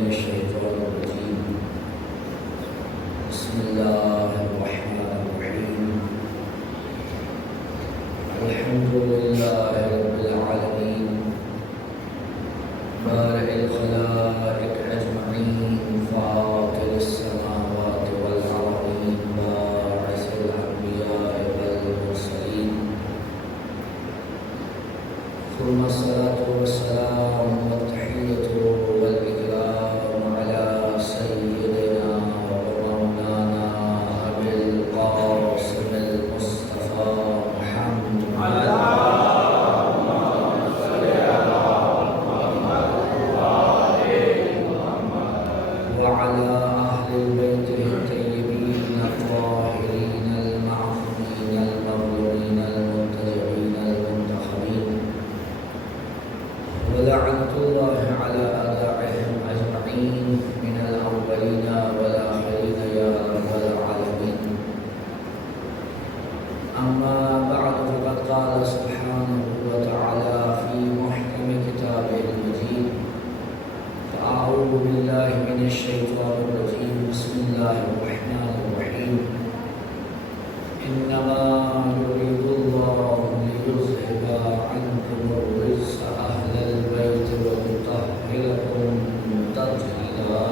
من الشيطان الرجيم. بسم الله الرحمن الرحيم. الحمد لله رب العالمين بارئ الخلائق أجمعين فاطر السماوات والأرضين باعث الأنبياء والمرسلين ثم الصلاة والسلام والتحية والإكرام على سيدنا ومولانا أبي القاسم المصطفى محمد وعلى أهل بيته الطيبين الطاهرين المعصومين المظلومين المنتزعين المنتخبين ولعنة الله على أعدائهم أجمعين من الأولين والآخرين يا رب العالمين. أما بعد فقد قال سبحانه وتعالى في محكم كتابه المجيد: أعوذ بالله من الشيطان الرجيم. بسم الله الرحمن الرحيم. إنما يريد الله ليذهب عنكم الرجس أهل البيت ويطهركم تطهيرا.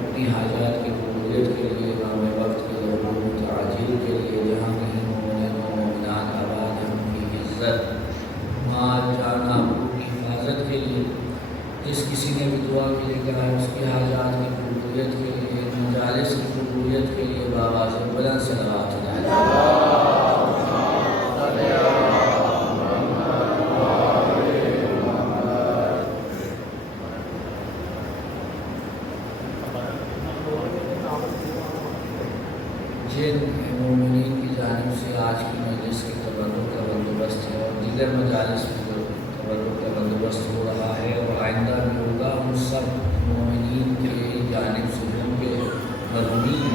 اپنی حاجات کی قبولیت کے لیے، امام وقت کے ظہور تعجیل کے لیے، جہاں کہیں مومن و مومنات آباد ہیں ان کی عزت، مال جان آبرو کی حفاظت کے لیے، جس کسی نے بھی دعا کے لیے کہا ہے اس کی حاجات کی قبولیت کے لیے، مجالس کی قبولیت کے لیے بآواز بلند صلوات جن مومنین کی جانب سے آج کی مجلس کے تبرک کا بندوبست ہے اور دیگر مجالس میں جو تبرک کا بندوبست ہو رہا ہے اور آئندہ بھی ہوگا، ان سب مومنین کی جانب سے ان کے مضمین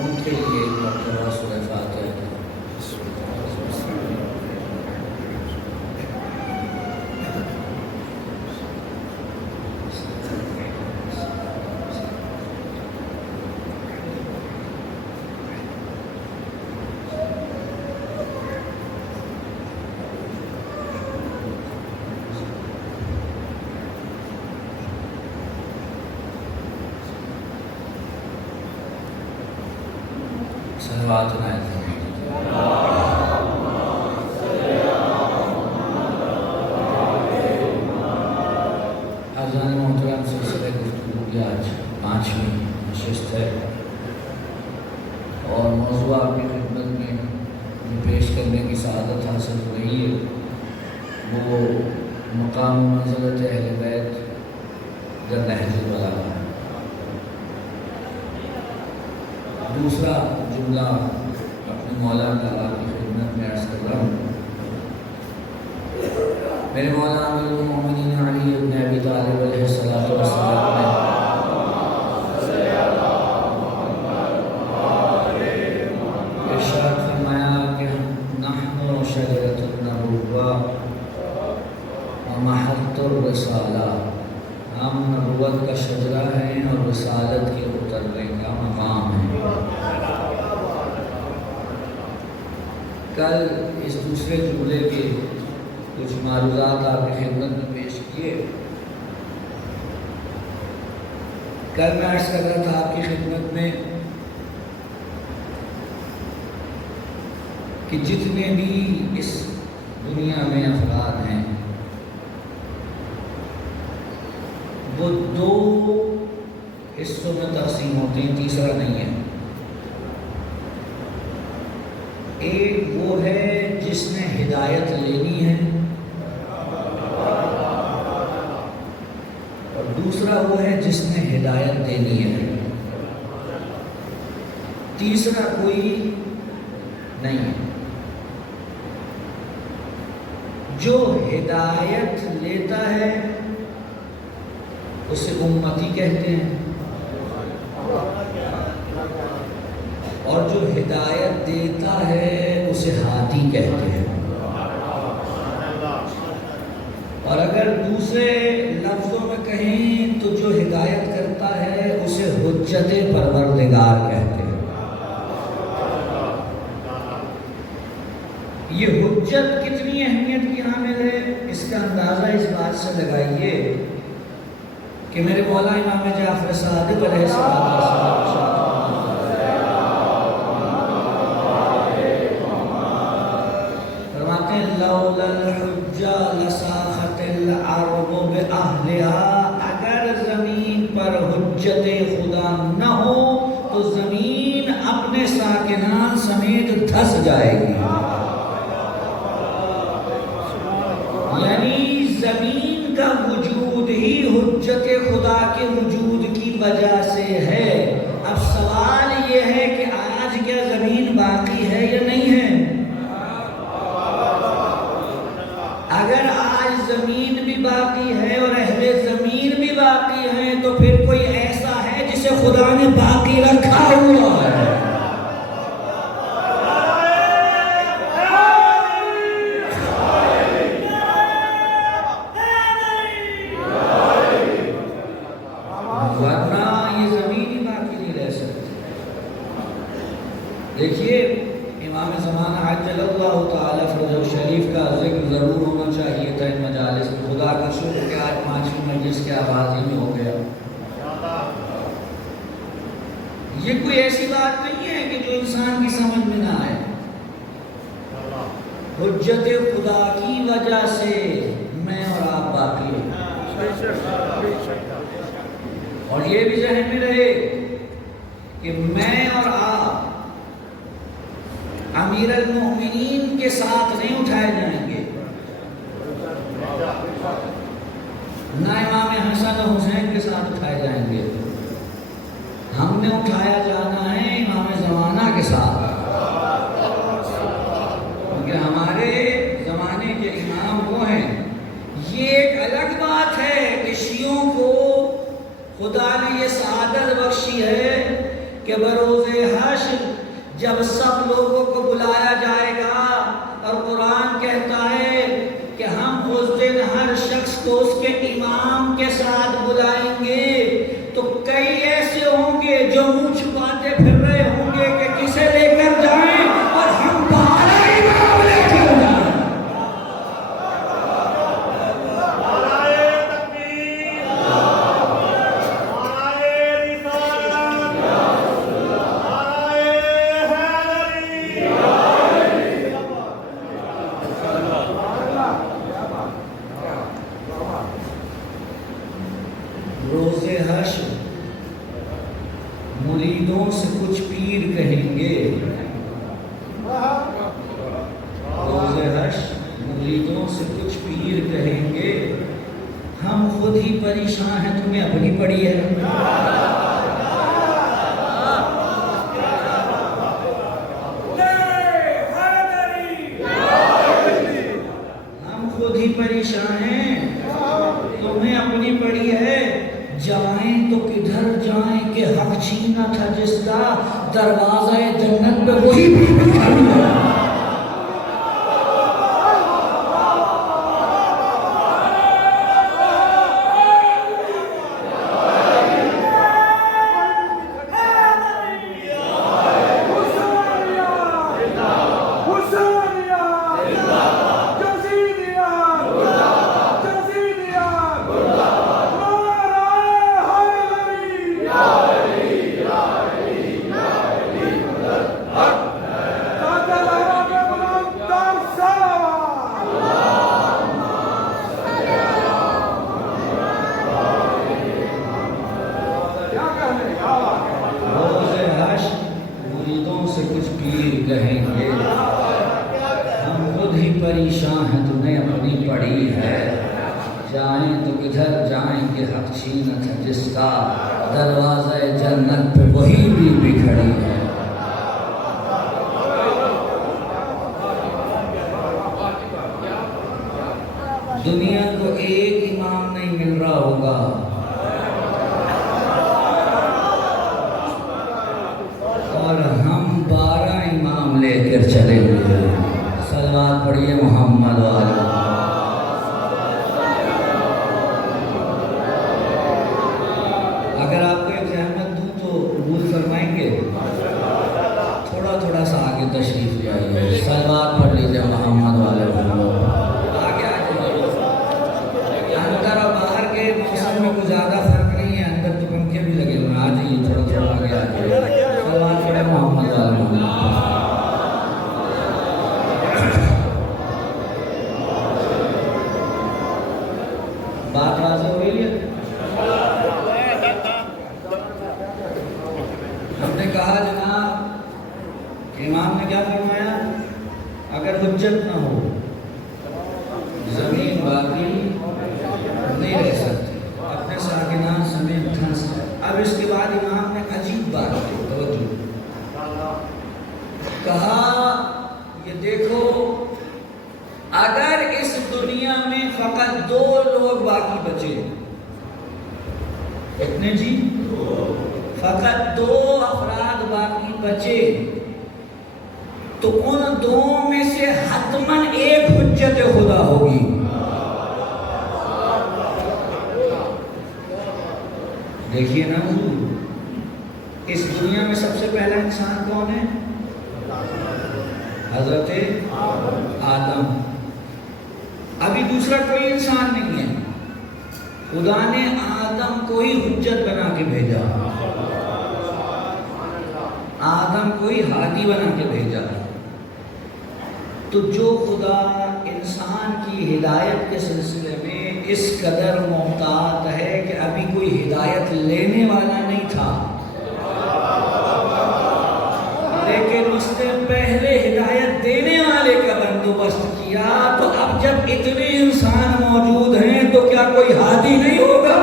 ان کے لیے ایک مرتبہ سورہ فاتحہ ہے. صلوات اذان محترم سلسلہ گفتگو کی آج 5ویں نشست ہے اور موضوع آپ کی خدمت میں جو پیش کرنے کی سعادت حاصل ہو رہی ہے وہ مقام و منزلت اہل بیت در نہج البلاغہ ہے. دوسرا جملہ اپنے مولا تعالیٰ کی خدمت میں عرض کر رہا ہوں. میرے مولا امیر المومنین علی ابن ابی طالب علیہ الصلوۃ والسلام نے ارشاد فرمایا کہ نحن شجرۃ النبوۃ ومحط الرسالہ، ہم نبوت کا شجرہ ہیں اور رسالت کے اترنے کا مقام ہے. کل اس دوسرے جملے کے کچھ معروضات آپ کی خدمت میں پیش کیے. کل میں عرض کر رہا تھا آپ کی خدمت میں کہ جتنے بھی اس دنیا میں افراد ہیں وہ 2 حصوں میں تقسیم ہوتے ہیں، تیسرا نہیں ہے. ایک وہ ہے جس نے ہدایت لینی ہے اور دوسرا وہ ہے جس نے ہدایت دینی ہے. تیسرا کوئی نہیں ہے. جو ہدایت لیتا ہے اسے امتی کہتے ہیں اور جو ہدایت دیتا ہے اسے ہادی کہتے ہیں، اور اگر دوسرے لفظوں میں کہیں تو جو ہدایت کرتا ہے اسے حجت پروردگار کہتے ہیں۔ یہ حجت کتنی اہمیت کی حامل ہے، اس کا اندازہ اس بات سے لگائیے کہ میرے مولا امام جعفر صادق علیہ السلام فرماتے ہیں لولا الحجہ لساخت الارض باہلہا، اگر زمین پر حجت خدا نہ ہو تو زمین اپنے ساکنان سمیت دھس جائے گی۔ یعنی زمین کا وجود ہی حجت خدا کے وجود کی وجہ سے ہے۔ اب سوال یہ ہے کہ آج کیا زمین باقی ہے یا نہیں ہے؟ اگر آج زمین بھی باقی ہے اور اہل زمین بھی باقی ہیں تو پھر کوئی ایسا ہے جسے خدا نے باقی رکھا ہوا ہے۔ دیکھیے امام زمانہ عجل اللہ تعالیٰ فرجہ شریف کا ذکر ضرور ہونا چاہیے تھا ان مجالس میں۔ خدا کا شکر کہ آج 5ویں مجلس کے آغاز ہی میں ہو گیا۔ یہ کوئی ایسی بات نہیں ہے کہ جو انسان کی سمجھ میں نہ آئے۔ حجت خدا کی وجہ سے میں اور آپ باقی ہیں، اور یہ بھی ذہن میں رہے کہ میں اور آپ امیر المؤمنین کے ساتھ نہیں اٹھائے جائیں گے، نہ امام حسن و حسین کے ساتھ اٹھائے جائیں گے، ہم نے اٹھایا جانا ہے امام زمانہ کے ساتھ، کیونکہ ہمارے زمانے کے امام وہ ہیں۔ یہ ایک الگ بات ہے کہ شیعوں کو خدا نے یہ سعادت بخشی ہے کہ بروز حشر جب سب لوگوں کو بلایا جائے گا اور قرآن کہتا ہے کہ ہم اس دن ہر شخص کو اس کے امام کے ساتھ بلائیں گے، تو کئی ایسے ہوں گے جو منہ چھپاتے پھر رہے ہوں گے کہ کسے لے کر جائیں، اور ہم تمہارا امام لے کر جائیں۔ روز حشر مریدوں سے کچھ پیر کہیں گے، روز حشر مریدوں سے کچھ پیر کہیں گے ہم خود ہی پریشان ہیں، تمہیں اپنی پڑی ہے۔ ہم خود ہی پریشان ہیں، تمہیں اپنی پڑی ہے۔ جائیں تو کدھر جائیں کہ حق چھینا تھا جس کا، دروازہ جنت پہ وہی بھی بکھری ہے۔ کہیں گے ہم خود ہی پریشان ہیں، تمہیں اپنی پڑی ہے۔ جائیں تو کدھر جائیں کہ حق چھینا تھا جس کا، دروازہ جنت پہ وہی بھی کھڑی ہے۔ دنیا کو ایک امام نہیں مل رہا ہوگا، اور ہم 12 امام لے کر چلیں گے۔ محمد وآل محمد۔ اگر آپ کو ایک زحمت دوں تو قبول فرمائیں گے؟ تھوڑا سا آگے تشریف لے آئیے، صلوات پڑھ لیجیے محمد والے محمد۔ آگے آئیے، اندر اور باہر کے موسم میں کوئی زیادہ فرق نہیں ہے، اندر تو پنکھے بھی لگے ہوئے ہیں۔ آ جائیے، تھوڑا آگے آ جائیے، صلوات پڑھے محمد والے محمد۔ بات واضح ہو رہی ہے؟ ہم نے کہا جناب، امام نے کیا فرمایا؟ اگر حجت نہ ہو زمین باقی نہیں رہ سکتی، اپنے ساکنان زمین دھنس جائے۔ اب اس کے بعد امام نے عجیب بات کی، توجہ، کہا یہ دیکھو، اگر اس دنیا میں فقط 2 لوگ باقی بچے، کتنے جی؟ فقط 2 افراد باقی بچے، تو ان 2 میں سے حتماً ایک حجت خدا ہوگی۔ دیکھیے نا حضور، اس دنیا میں سب سے پہلا انسان کون ہے؟ حضرت آدم۔ ابھی دوسرا کوئی انسان نہیں ہے، خدا نے آدم کو ہی حجت بنا کے بھیجا، آدم کو ہی ہادی بنا کے بھیجا۔ تو جو خدا انسان کی ہدایت کے سلسلے میں اس قدر محتاط ہے کہ ابھی کوئی ہدایت لینے والا نہیں تھا، لیکن اس نے پہلے ہدایت دینے والے کا بندوبست کیا، تو اب جب اتنے انسان موجود ہیں تو کیا کوئی ہادی نہیں ہوگا؟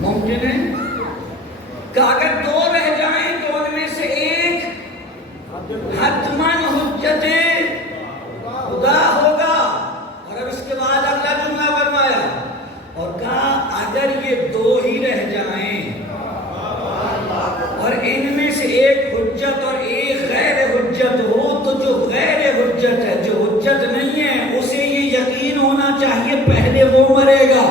ممکن ہے کہ اگر 2 رہ جائیں تو ان میں سے ایک حتماً حجت خدا ہوگا۔ اور اب اس کے بعد اگلا جملہ فرمایا اور کہا اگر یہ 2 ہی رہ جائیں اور ان میں سے ایک حجت اور ایک غیر حجت ہو، تو جو غیر حجت ہے، جو حجت نہیں ہے، اسے یہ یقین ہونا چاہیے پہلے وہ مرے گا،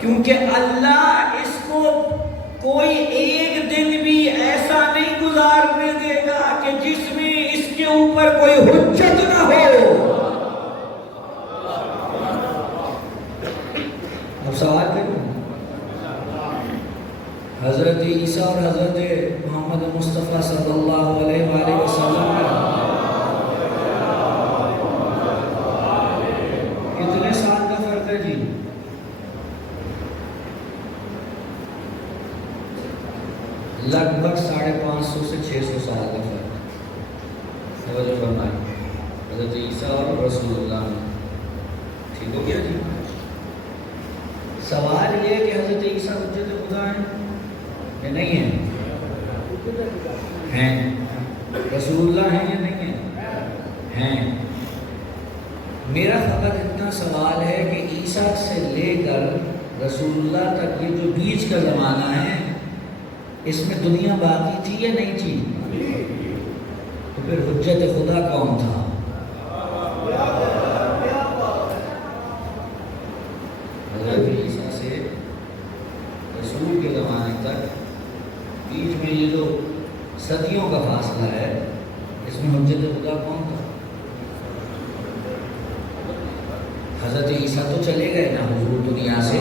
کیونکہ اللہ اس کو کوئی ایک دن بھی ایسا نہیں گزارنے دے گا کہ جس میں اس کے اوپر کوئی حجت نہ ہو۔ اب سوال کروں، حضرت عیسیٰ اور حضرت محمد مصطفیٰ صلی اللہ علیہ وآلہ وسلم کتنے سال کا فرق ہے جی؟ لگ بھگ 550 سے 600 سال کا فرق۔ توجہ فرمائیں، حضرت عیسیٰ اور رسول اللہ، ٹھیک ہو گیا جی؟ سوال یہ ہے کہ حضرت عیسیٰ حجت خدا ہیں یا نہیں ہیں؟ ہیں۔ رسول اللہ ہیں یا نہیں ہیں؟ ہیں۔ میرا فقط اتنا سوال ہے کہ عیسیٰ سے لے کر رسول اللہ تک یہ جو بیچ کا زمانہ ہے، اس میں دنیا باقی تھی یا نہیں تھی؟ تو پھر حجت خدا کون تھا؟ حضرت عیسیٰ سے رسول کے زمانے تک بیچ میں یہ جو صدیوں کا فاصلہ ہے، اس میں حجت خدا کون تھا؟ حضرت عیسیٰ تو چلے گئے نا حضور دنیا سے،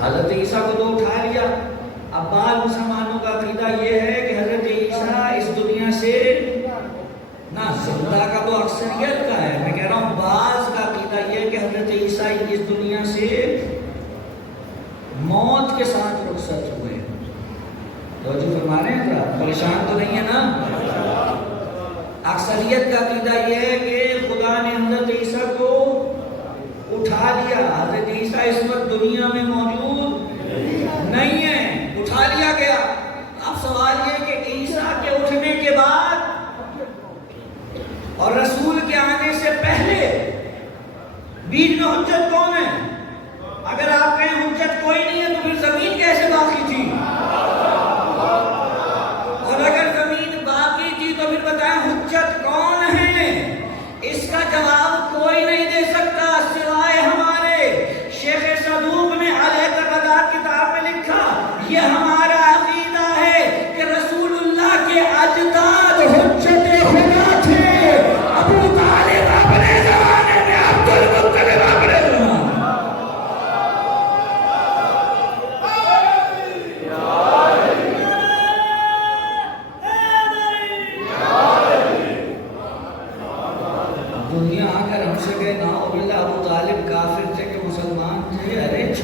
حضرت عیسیٰ کو تو اٹھا لیا۔ اب بعض مسلمانوں کا عقیدہ یہ ہے کہ حضرت عیسیٰ اس دنیا سے نہ زندہ کا تو اکثریت کا ہے، میں کہہ رہا ہوں بعض کا عقیدہ یہ ہے کہ حضرت عیسیٰ اس دنیا سے موت کے ساتھ رخصت ہوئے۔ توجہ فرما رہے ہیں، ذرا پریشان تو نہیں ہے نا؟ اکثریت کا عقیدہ یہ ہے کہ خدا نے حضرت عیسیٰ کو اٹھا لیا، حضرت عیسیٰ اس وقت دنیا میں موجود نہیں ہے، اٹھا لیا گیا۔ اب سوال یہ کہ عیسیٰ کے اٹھنے کے بعد اور رسول کے آنے سے پہلے بیچ میں حجت کون ہے؟ اگر آپ کہیں حجت کوئی نہیں ہے تو پھر زمین کیسے باقی تھی؟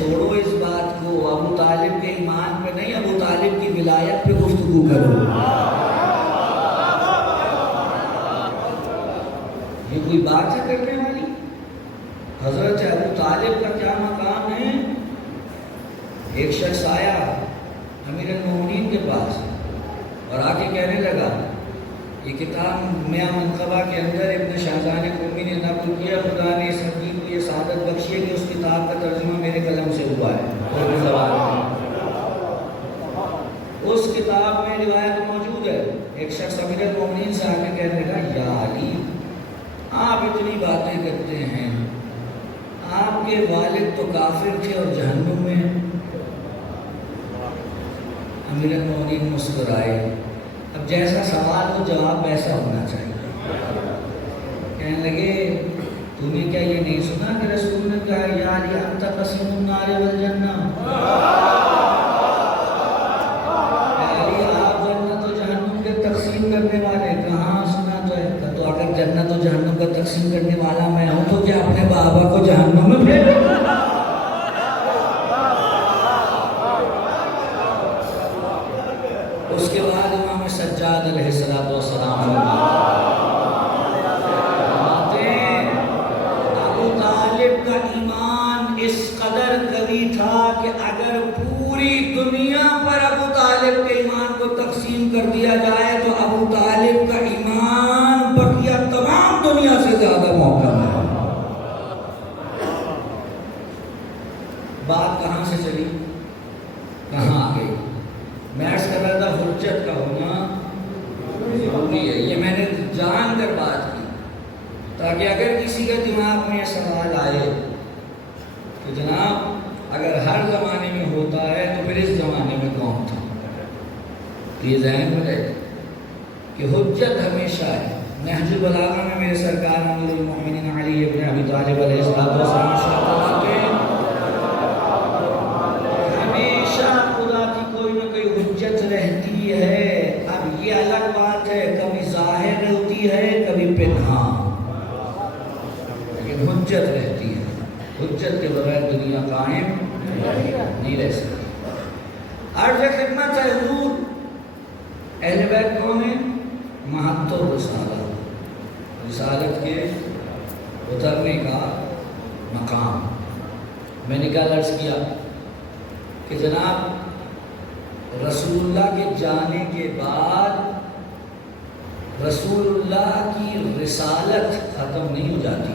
چھوڑو اس بات کو، ابو طالب کے ایمان پہ نہیں، ابو طالب کی ولایت پہ گفتگو کرو۔ یہ کوئی بات ہے کرنے والی؟ حضرت ابو طالب کا کیا مقام ہے؟ ایک شخص آیا امیر المومنین کے پاس اور آ کے کہنے لگا، یہ کتاب میاں منقبہ کے اندر ابن شاہجہاں قمی نے نقل کیا، خدا نے اس حدیث کو یہ سعادت بخشی ہے کہ اس کتاب کا ترجمہ میرے قلم سے ہوا ہے، اس کتاب میں روایت موجود ہے۔ ایک شخص امیر المومنین سے آ کے کہنے لگا، یا علی آپ اتنی باتیں کرتے ہیں، آپ کے والد تو کافر تھے اور جہنم میں۔ امیر المومنین مسکرائے، اب جیسا سوال ہو جواب ویسا ہونا چاہیے۔ کہنے لگے، تو نے کیا یہ نہیں سنا کہ رسول نے کہا، یا علی انت قسیم النار والجنہ، علی آپ جنت و جہنم کے تقسیم کرنے والے، کہاں سنا تو اگر جنت و جہنم کا تقسیم کرنے والا میں ہوں تو کیا اپنے بابا کو جہنم میں بھیجوں؟ اس کے بعد امام سجاد علیہ السلام ابو طالب کا ایمان اس قدر قوی تھا کہ اگر پوری دنیا پر ابو طالب کے ایمان کو تقسیم کر دیا جائے تو ابو طالب کا ایمان بقیہ تمام دنیا سے زیادہ محکم ہے۔ بات کہاں سے چلی کہاں آ گئی؟ میں عرض کر رہا تھا حجت کا ہونا ضروری ہے، یہ میں نے جان کر بات کی تاکہ اگر کسی کے دماغ میں یہ سوال آئے کہ جناب اگر ہر زمانے میں ہوتا ہے تو پھر اس زمانے میں کون تھا، تو یہ ذہن میں رہے کہ حجت ہمیشہ ہے۔ نہج البلاغہ میں میرے سرکار امیر المومنین علی ابن ابی طالب علیہ السلام کے رہتی ہے۔ اب یہ الگ بات ہے، کبھی ظاہر ہوتی ہے کبھی پنہان، لیکن حجت رہتی ہے۔ حجت کے بغیر دنیا قائم نہیں رہ سکتی۔ عرض خدمت ہے حضور، اہل بیت کون ہیں؟ محط الرسالہ، رسالت کے اترنے کا مقام۔ میں نے کیا عرض کیا کہ جناب رسول اللہ کے جانے کے بعد رسول اللہ کی رسالت ختم نہیں ہو جاتی۔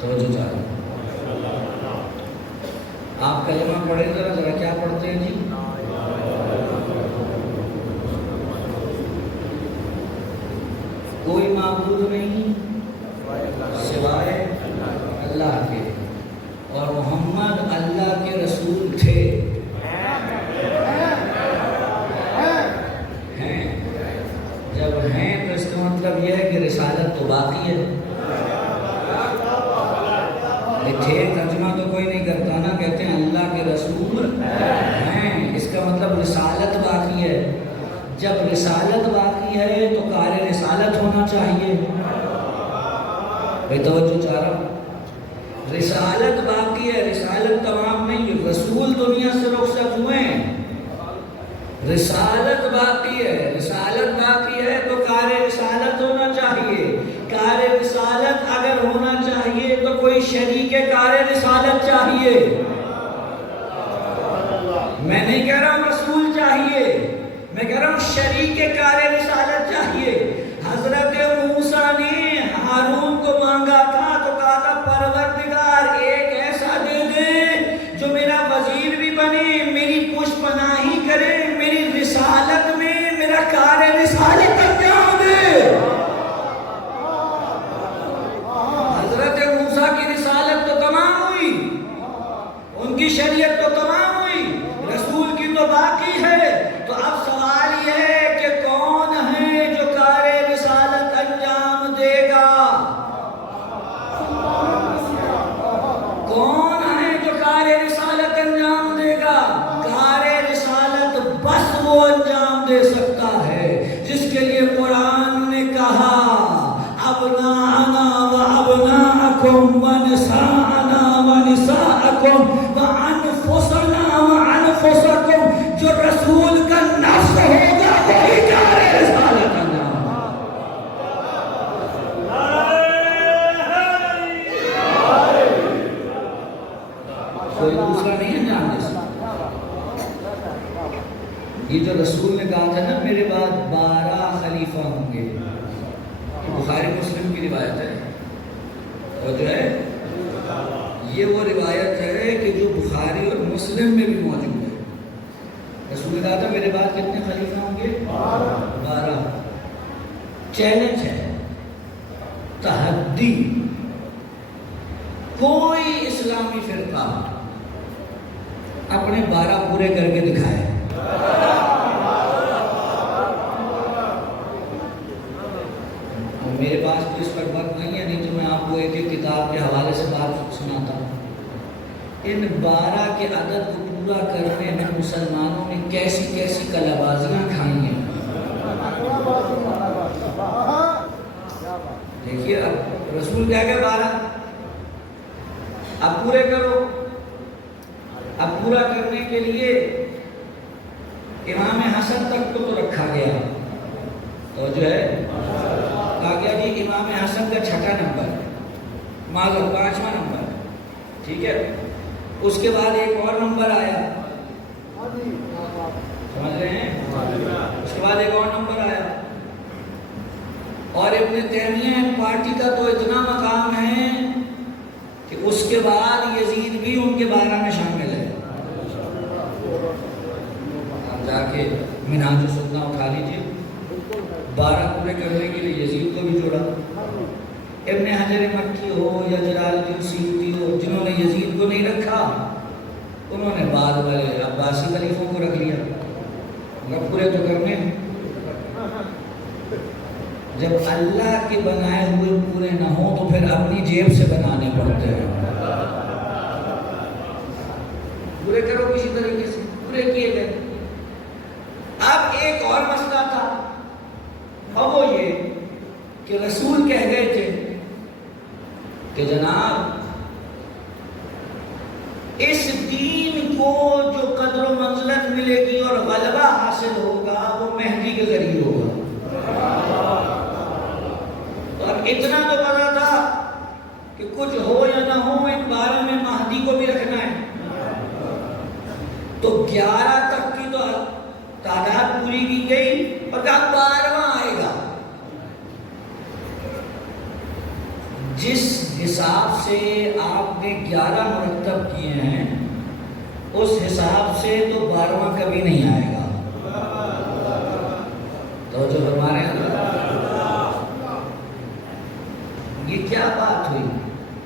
توجہ چاہیے، آپ کلمہ پڑھیں ذرا کیا پڑھتے ہیں جی؟ کوئی معبود نہیں سوائے اللہ کے، اور محمد اللہ کے رسول تھے۔ جب ہیں تو اس کا مطلب یہ ہے کہ رسالت تو باقی ہے۔ تھے ترجمہ تو کوئی نہیں کرتا نا، کہتے ہیں اللہ کے رسول ہیں، اس کا مطلب رسالت باقی ہے۔ جب رسالت باقی ہے تو کار رسالت ہونا چاہیے۔ بے توجہ چاہ رہا ہوں، رسالت باقی ہے، رسالت تمام نہیں، رسول دنیا سے رخصت ہوئے ہیں، رسالت باقی ہے۔ رسالت باقی ہے تو کار رسالت ہونا چاہیے۔ کار رسالت اگر ہونا چاہیے تو کوئی شریک کار رسالت چاہیے۔ میں نہیں کہہ رہا ہوں رسول چاہیے، میں کہہ رہا ہوں شریک کار رسالت چاہیے۔ حضرت موسیٰ نے ہارون کو مانگا تھا تو کہا تھا پروردگار ایک ایسا دے دے جو میرا وزیر بھی بنے، میری پشت پناہی کرے، میری رسالت میں میرا کار رسالت کا کام دے۔ حضرت موسیٰ کی رسالت تو تمام ہوئی، ان کی شریعت تو تمام ہوئی، رسول کی تو باقی ہے۔ تو اب سوال یہ ہے کہ کون 12 خلیفہ ہوں گے. بخاری مسلم کی روایت ہے. اور جو ہے یہ وہ روایت ہے کہ جو بخاری اور مسلم میں بھی موجود ہے. رسول اللہ کہا میرے بعد کتنے خلیفہ ہوں گے؟ 12. چیلنج ہے، تحدی، کوئی اسلامی فرقہ اپنے 12 پورے کر کے دکھائے. میرے پاس تو اس پر وقت نہیں ہے، نہیں تو میں آپ کو ایک ایک کتاب کے حوالے سے بات سناتا ہوں. ان 12 کے عدد کو پورا کرنے میں مسلمانوں نے کیسی کیسی کلابازیاں کھائی ہیں. دیکھیے اب رسول کہہ گئے 12 اب پورے کرو. اب پورا کرنے کے لیے امام حسن تک کو تو رکھا گیا. تو جو ہے کہا گیا جی امام حسن کا 6واں نمبر، معذر 5واں نمبر، ٹھیک ہے. اس کے بعد ایک اور نمبر آیا، سمجھ رہے ہیں؟ اس کے بعد ایک اور نمبر آیا. اور ابن تیمیہ پارٹی کا تو اتنا مقام ہے کہ اس کے بعد یزید بھی ان کے 12 میں شامل ہے. آپ جا کے منہاج السنہ اٹھا لیجیے، 12 پورے کرنے کے لیے یزید کو بھی جوڑا. ابن حجر مکی ہو یا جلال الدین سیوطی ہو، جنہوں نے یزید کو نہیں رکھا انہوں نے بعد والے عباسی خلیفوں کو رکھ لیا. مگر پورے تو کرنے ہیں. جب اللہ کے بنائے ہوئے پورے نہ ہوں تو پھر اپنی جیب سے بنانے پڑتے ہیں. پورے کرو کسی طریقے سے، پورے کیے گئے. اب ایک اور مسئلہ تھا، اب وہ یہ کہ رسول کہہ گئے تھے کہ جناب اس دین کو جو قدر و منزلت ملے گی اور غلبہ حاصل ہوگا وہ مہدی کے ذریعے ہوگا. اور اتنا تو پتا تھا کہ کچھ ہو یا نہ ہو ان 12 میں مہدی کو بھی رکھنا ہے. تو 11 تک کی تو تعداد پوری کی گئی اور کہا 12واں آئے گا. جس حساب سے آپ نے 11 مرتب کیے ہیں اس حساب سے تو 12واں کبھی نہیں آئے گا. تو جو ہمارے یہ کیا بات ہوئی؟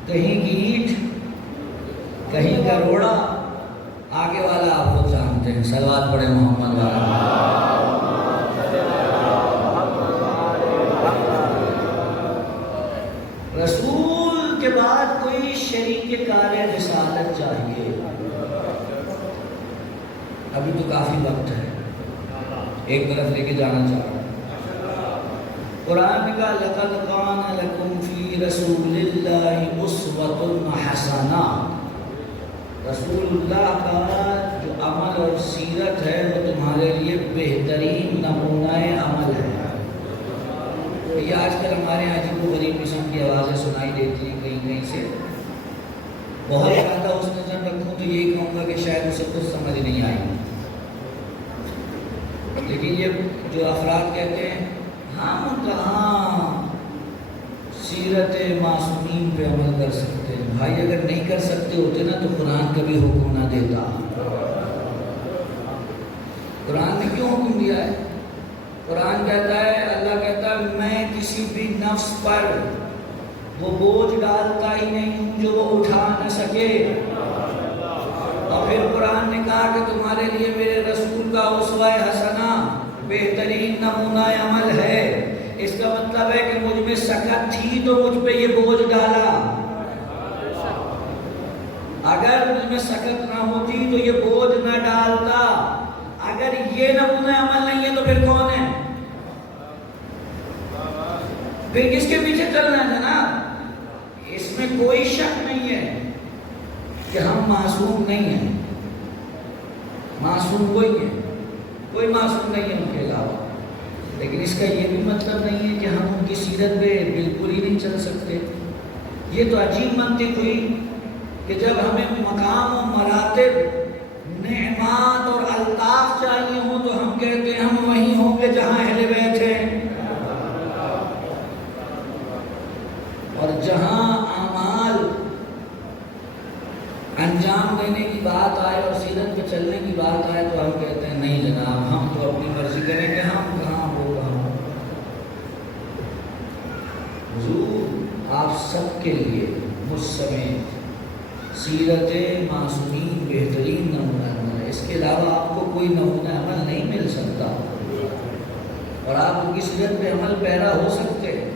کہیں گیٹ کہیں گروڑا، آگے والا آپ کو جانتے ہیں. صلوات پڑھے محمد والا. رسول کے بعد کوئی شریک کار رسالت چاہیے. ابھی تو کافی وقت ہے، ایک طرف لے کے جانا چاہ رہا ہوں. قرآن کا لقد کان لکم فی رسول اللہ اسوۃ حسنہ، رسول اللہ کا جو عمل اور سیرت ہے وہ تمہارے لیے بہترین نمونہ عمل ہے. یہ آج کل ہمارے یہاں عجیب و غریب قسم کی آوازیں سنائی دیتی ہیں کہیں کہیں سے. بہت زیادہ اس نظر رکھوں تو یہی کہوں گا کہ شاید اسے کچھ سمجھ نہیں آئی. لیکن یہ جو افراد کہتے ہیں ہم کہاں سیرت معصومین پہ عمل کر سکتے ہیں، بھائی اگر نہیں کر سکتے ہوتے نا تو قرآن کبھی حکم نہ دیتا. قرآن نے کیوں حکم دیا ہے؟ قرآن کہتا ہے، اللہ کہتا ہے میں کسی بھی نفس پر وہ بوجھ ڈالتا ہی نہیں ہوں جو وہ اٹھا نہ سکے. اور پھر قرآن نے کہا کہ تمہارے لیے میرے رسول کا اسوہ حسنہ بہترین نمونہ عمل ہے. اس کا مطلب ہے کہ مجھ میں سکت تھی تو مجھ پہ یہ بوجھ ڈالا. اگر مجھ میں سکت نہ ہوتی تو یہ بوجھ نہ ڈالتا. اگر یہ نمونہ عمل نہیں ہے تو پھر کون ہے؟ پھر کس کے پیچھے چلنا ہے جناب؟ اس میں کوئی شک نہیں ہے کہ ہم معصوم نہیں ہیں. معصوم وہی ہے، کوئی معصوم نہیں ہے ان کے علاوہ. لیکن اس کا یہ بھی مطلب نہیں ہے کہ ہم ان کی سیرت پہ بالکل ہی نہیں چل سکتے. یہ تو عجیب منطق ہوئی کہ جب ہمیں مقام و مراتب، نعمات اور الطاف چاہیے ہوں تو ہم کہتے ہیں ہم وہیں ہوں گے جہاں اہل بیت دینے کی بات آئے اور سیرت پہ چلنے کی بات آئے تو ہم کہتے ہیں نہیں جناب، ہم تو اپنی مرضی کریں گے، ہم کہاں وہ کہاں۔ حضور آپ سب کے لیے مجھ سمیت سیرت معصومین بہترین نمونہ عمل ہے، اس کے علاوہ آپ کو کوئی نمونہ عمل نہیں مل سکتا، اور آپ ان کی سیرت پہ عمل پیرا ہو سکتے ہیں۔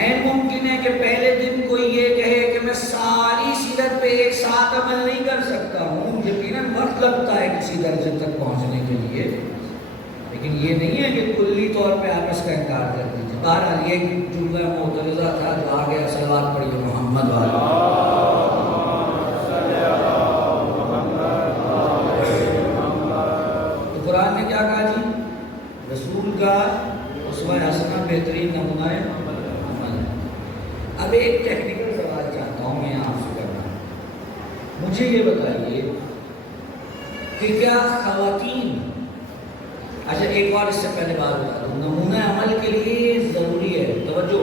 این ممکن ہے کہ پہلے دن کوئی یہ کہے کہ میں ساری سیرت پہ ایک ساتھ عمل نہیں کر سکتا ہوں، یقیناً وقت لگتا ہے کسی درجے تک پہنچنے کے لیے، لیکن یہ نہیں ہے کہ کلی طور پہ آپ اس کا انکار کر دیجیے۔ بہرحال یہ جملہ معترضہ تھا جو آگے صلوات پڑھیے محمد والا۔ تو قرآن نے کیا کہا جی؟ رسول کا اسوہ حسنہ بہترین نمونہ ہے۔ اب ایک ٹیکنیکل سوال چاہتا ہوں میں آپ سے کرنا، مجھے یہ بتائیے کہ کیا خواتین، اچھا ایک اور اس سے پہلے بات بتا دوں، نمونہ عمل کے لیے ضروری ہے، توجہ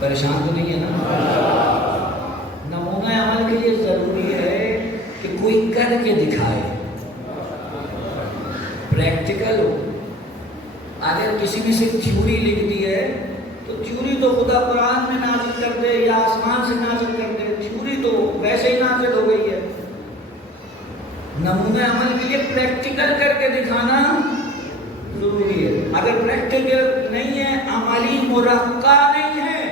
پریشان تو نہیں ہے نا، نمونہ عمل کے لیے ضروری ہے کہ کوئی کر کے دکھائے، پریکٹیکل ہو۔ اگر کسی نے صرف تھیوری لکھ دی ہے تو تھیوری تو خدا قرآن میں نازل کر دے یا آسمان سے نازل کر دے، تھیوری تو ویسے ہی نازل ہو گئی ہے۔ نمونہ عمل کے لیے پریکٹیکل کر کے دکھانا ضروری ہے۔ اگر پریکٹیکل نہیں ہے، عملی مرقع نہیں ہے،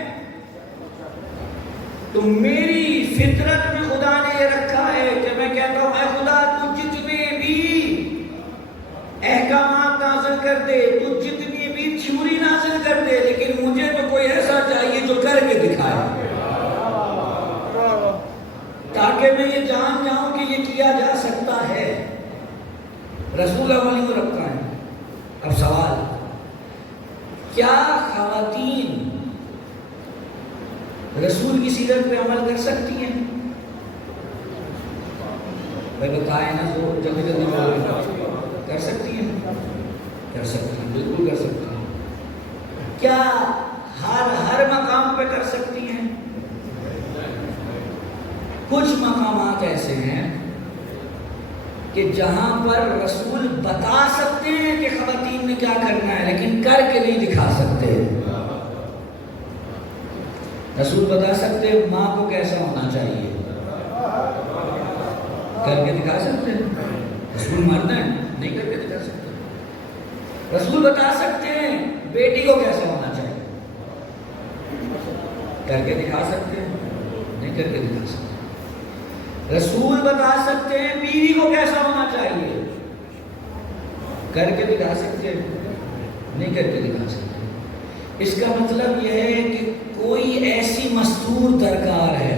تو میری فطرت میں خدا نے یہ رکھا ہے کہ میں کہتا ہوں اے خدا تو جتنے بھی احکامات نازل کر دے، تو جتنی بھی تھیوری نازل کر دے، لیکن مجھے تو کوئی ایسا چاہیے جو کر کے دکھائے، تاکہ میں یہ جان جاؤں کہ یہ کیا جا سکتا ہے۔ رسول عملی کو رکھتا ہے۔ اب سوال، کیا خواتین رسول کی سیرت پہ عمل کر سکتی ہیں؟ بھائی بتائیں نا، تو جلدی جلدی بولیں۔ کر سکتی ہیں؟ کر سکتی ہیں، بالکل کر سکتی ہیں۔ کیا ہر مقام پہ کر سکتی ہیں؟ کچھ مقامات ایسے ہیں کہ جہاں پر رسول بتا سکتے ہیں کہ خواتین نے کیا کرنا ہے، لیکن کر کے نہیں دکھا سکتے۔ رسول بتا سکتے ہیں ماں کو کیسا ہونا چاہیے، کر کے دکھا سکتے ہیں۔ رسول مرنا ہے، نہیں کر کے دکھا سکتے۔ رسول بتا سکتے ہیں بیٹی کو کیسا ہونا چاہیے، کر کے دکھا سکتے ہیں، نہیں کر کے دکھا سکتے۔ رسول بتا سکتے ہیں بیوی کو کیسا ہونا چاہیے، کر کے دکھا سکتے ہیں، نہیں کر کے دکھا سکتے۔ اس کا مطلب یہ ہے کہ کوئی ایسی مستور درکار ہے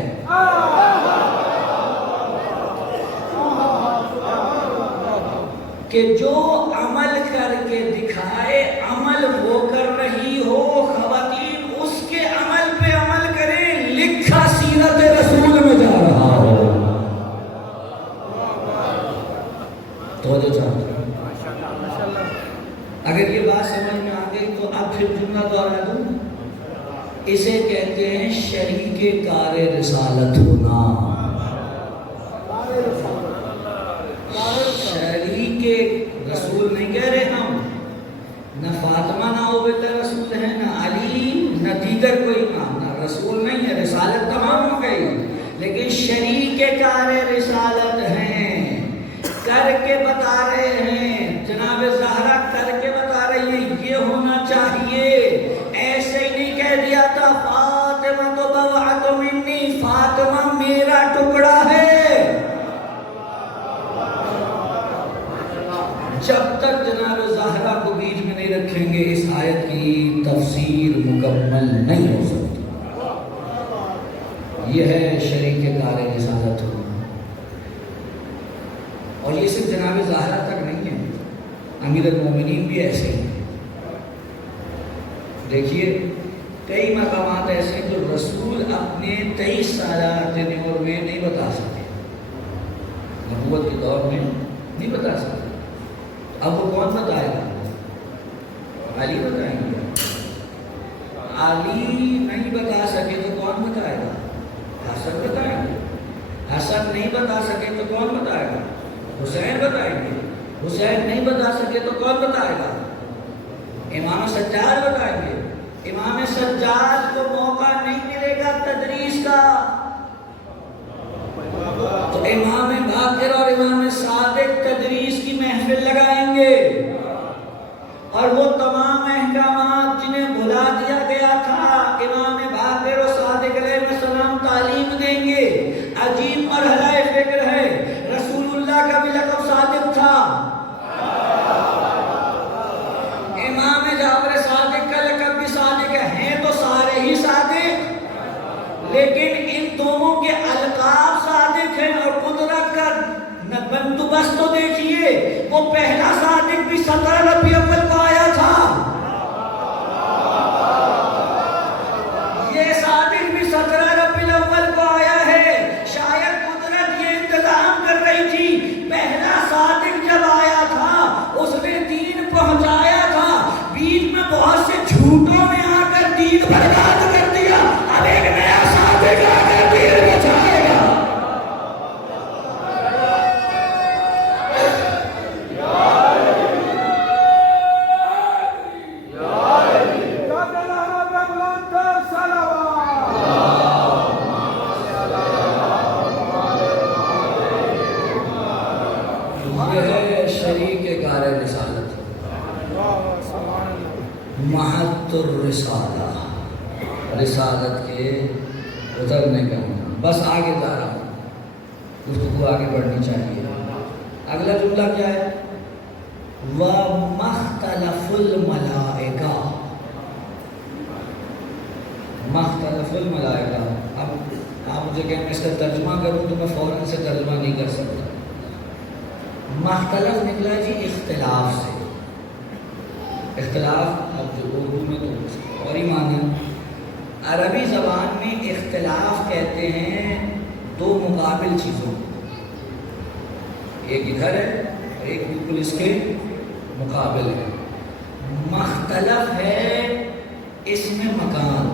کہ جو عمل کر کے دکھائے، عمل وہ کر رہی ہو، خواتین اس کے عمل پہ عمل کریں، لکھا سیرت رسول میں جا رہا ہو۔ توجہ چاہتے ہیں؟ اگر یہ بات سمجھ میں آ گئی تو اب پھر جملہ دوہرا دوں، اسے کہتے ہیں شریک کار رسالت ہونا۔ شریک رسول نہیں کہہ رہے ہم، نہ فاطمہ نہ عبیدہ رسول ہے، نہ علی، نہ دیگر کوئی نام، نہ رسول نہیں ہے، رسالت تمام ہو گئی، لیکن شریک کار رسالت ہیں، کر کے بتا رہے ہیں۔ جناب زہرا کر کے بتا رہی ہیں یہ ہونا چاہیے، ایسے ہی نہیں کہہ دیا تھا فاطمہ تو بضعۃ منی، فاطمہ میرا ٹکڑا ہے۔ جب تک جناب زہرا کو بیچ میں نہیں رکھیں گے اس آیت کی تفسیر مکمل نہیں ہو سکتی۔ یہ ہے شریک کار رسالت ہونا، اور یہ صرف جناب زہرا تک نہیں ہے، امیر المومنین بھی ایسے ہیں۔ دیکھیے کئی مقامات ایسے ہیں جو رسول اپنے 23 سالہ تنیور میں نہیں بتا سکتے، نبوت کے دور میں نہیں بتا سکتے۔ اب وہ کون بتائے گا؟ علی بتائیں گے۔ علی نہیں بتا سکے تو کون بتائے گا؟ حسن بتائیں گے۔ حسن نہیں بتا سکے تو کون بتائے گا؟ حسین بتائیں گے. حسین نہیں بتا سکے تو کون بتائے گا؟ امام سجاد بتائیں گے. امام سجاد کو موقع نہیں ملے گا تدریس کا تو امام باقر اور امام صادق تدریس کی محفل لگائیں گے اور وہ تمام احکامات جنہیں بھلا دیا گیا تھا امام باقر اور صادق علیہ السلام تعلیم دیں گے. عجیب مرحلہ فکر ہے. رسول اللہ کا بھی لقب صادق تھا. امام جعفر صادق کا لقب بھی صادق ہے. ہیں تو سارے ہی صادق لیکن ان دونوں کے القاب صادق ہیں. اور قدرت کا بندوبست تو دیکھیے وہ پہلا صادق بھی 17 ربیع الاول کو آیا تھا. یہ صادق بھی 17 ربیع الاول کو آیا ہے. شاید قدرت یہ انتظام کر رہی تھی. پہلا صادق جب آیا تھا اس نے دین پہنچایا تھا. بیچ میں بہت سے جھوٹوں نے آ کر دین برباد کر دیا. اب ایک نیا صادق آ کر دین بچائے گا. رسالت کے اترنے کا ہونا. بس آگے جا رہا ہوں, گفتگو آگے بڑھنی چاہیے. اگلا جملہ کیا ہے؟ وَمَخْتَلَفُ الْمَلَائِكَةُ. مختلف الملائکہ. اب آپ مجھے کہیں میں اس کا ترجمہ کروں تو میں فوراً سے ترجمہ نہیں کر سکتا. مختلف نکلا جی اختلاف سے. اختلاف اب جو اردو میں تو اور ہی معنی. عربی زبان میں اختلاف کہتے ہیں دو مقابل چیزوں. ایک ادھر ہے اور ایک بالکل اس کے مقابل ہے. مختلف ہے اس میں مکان.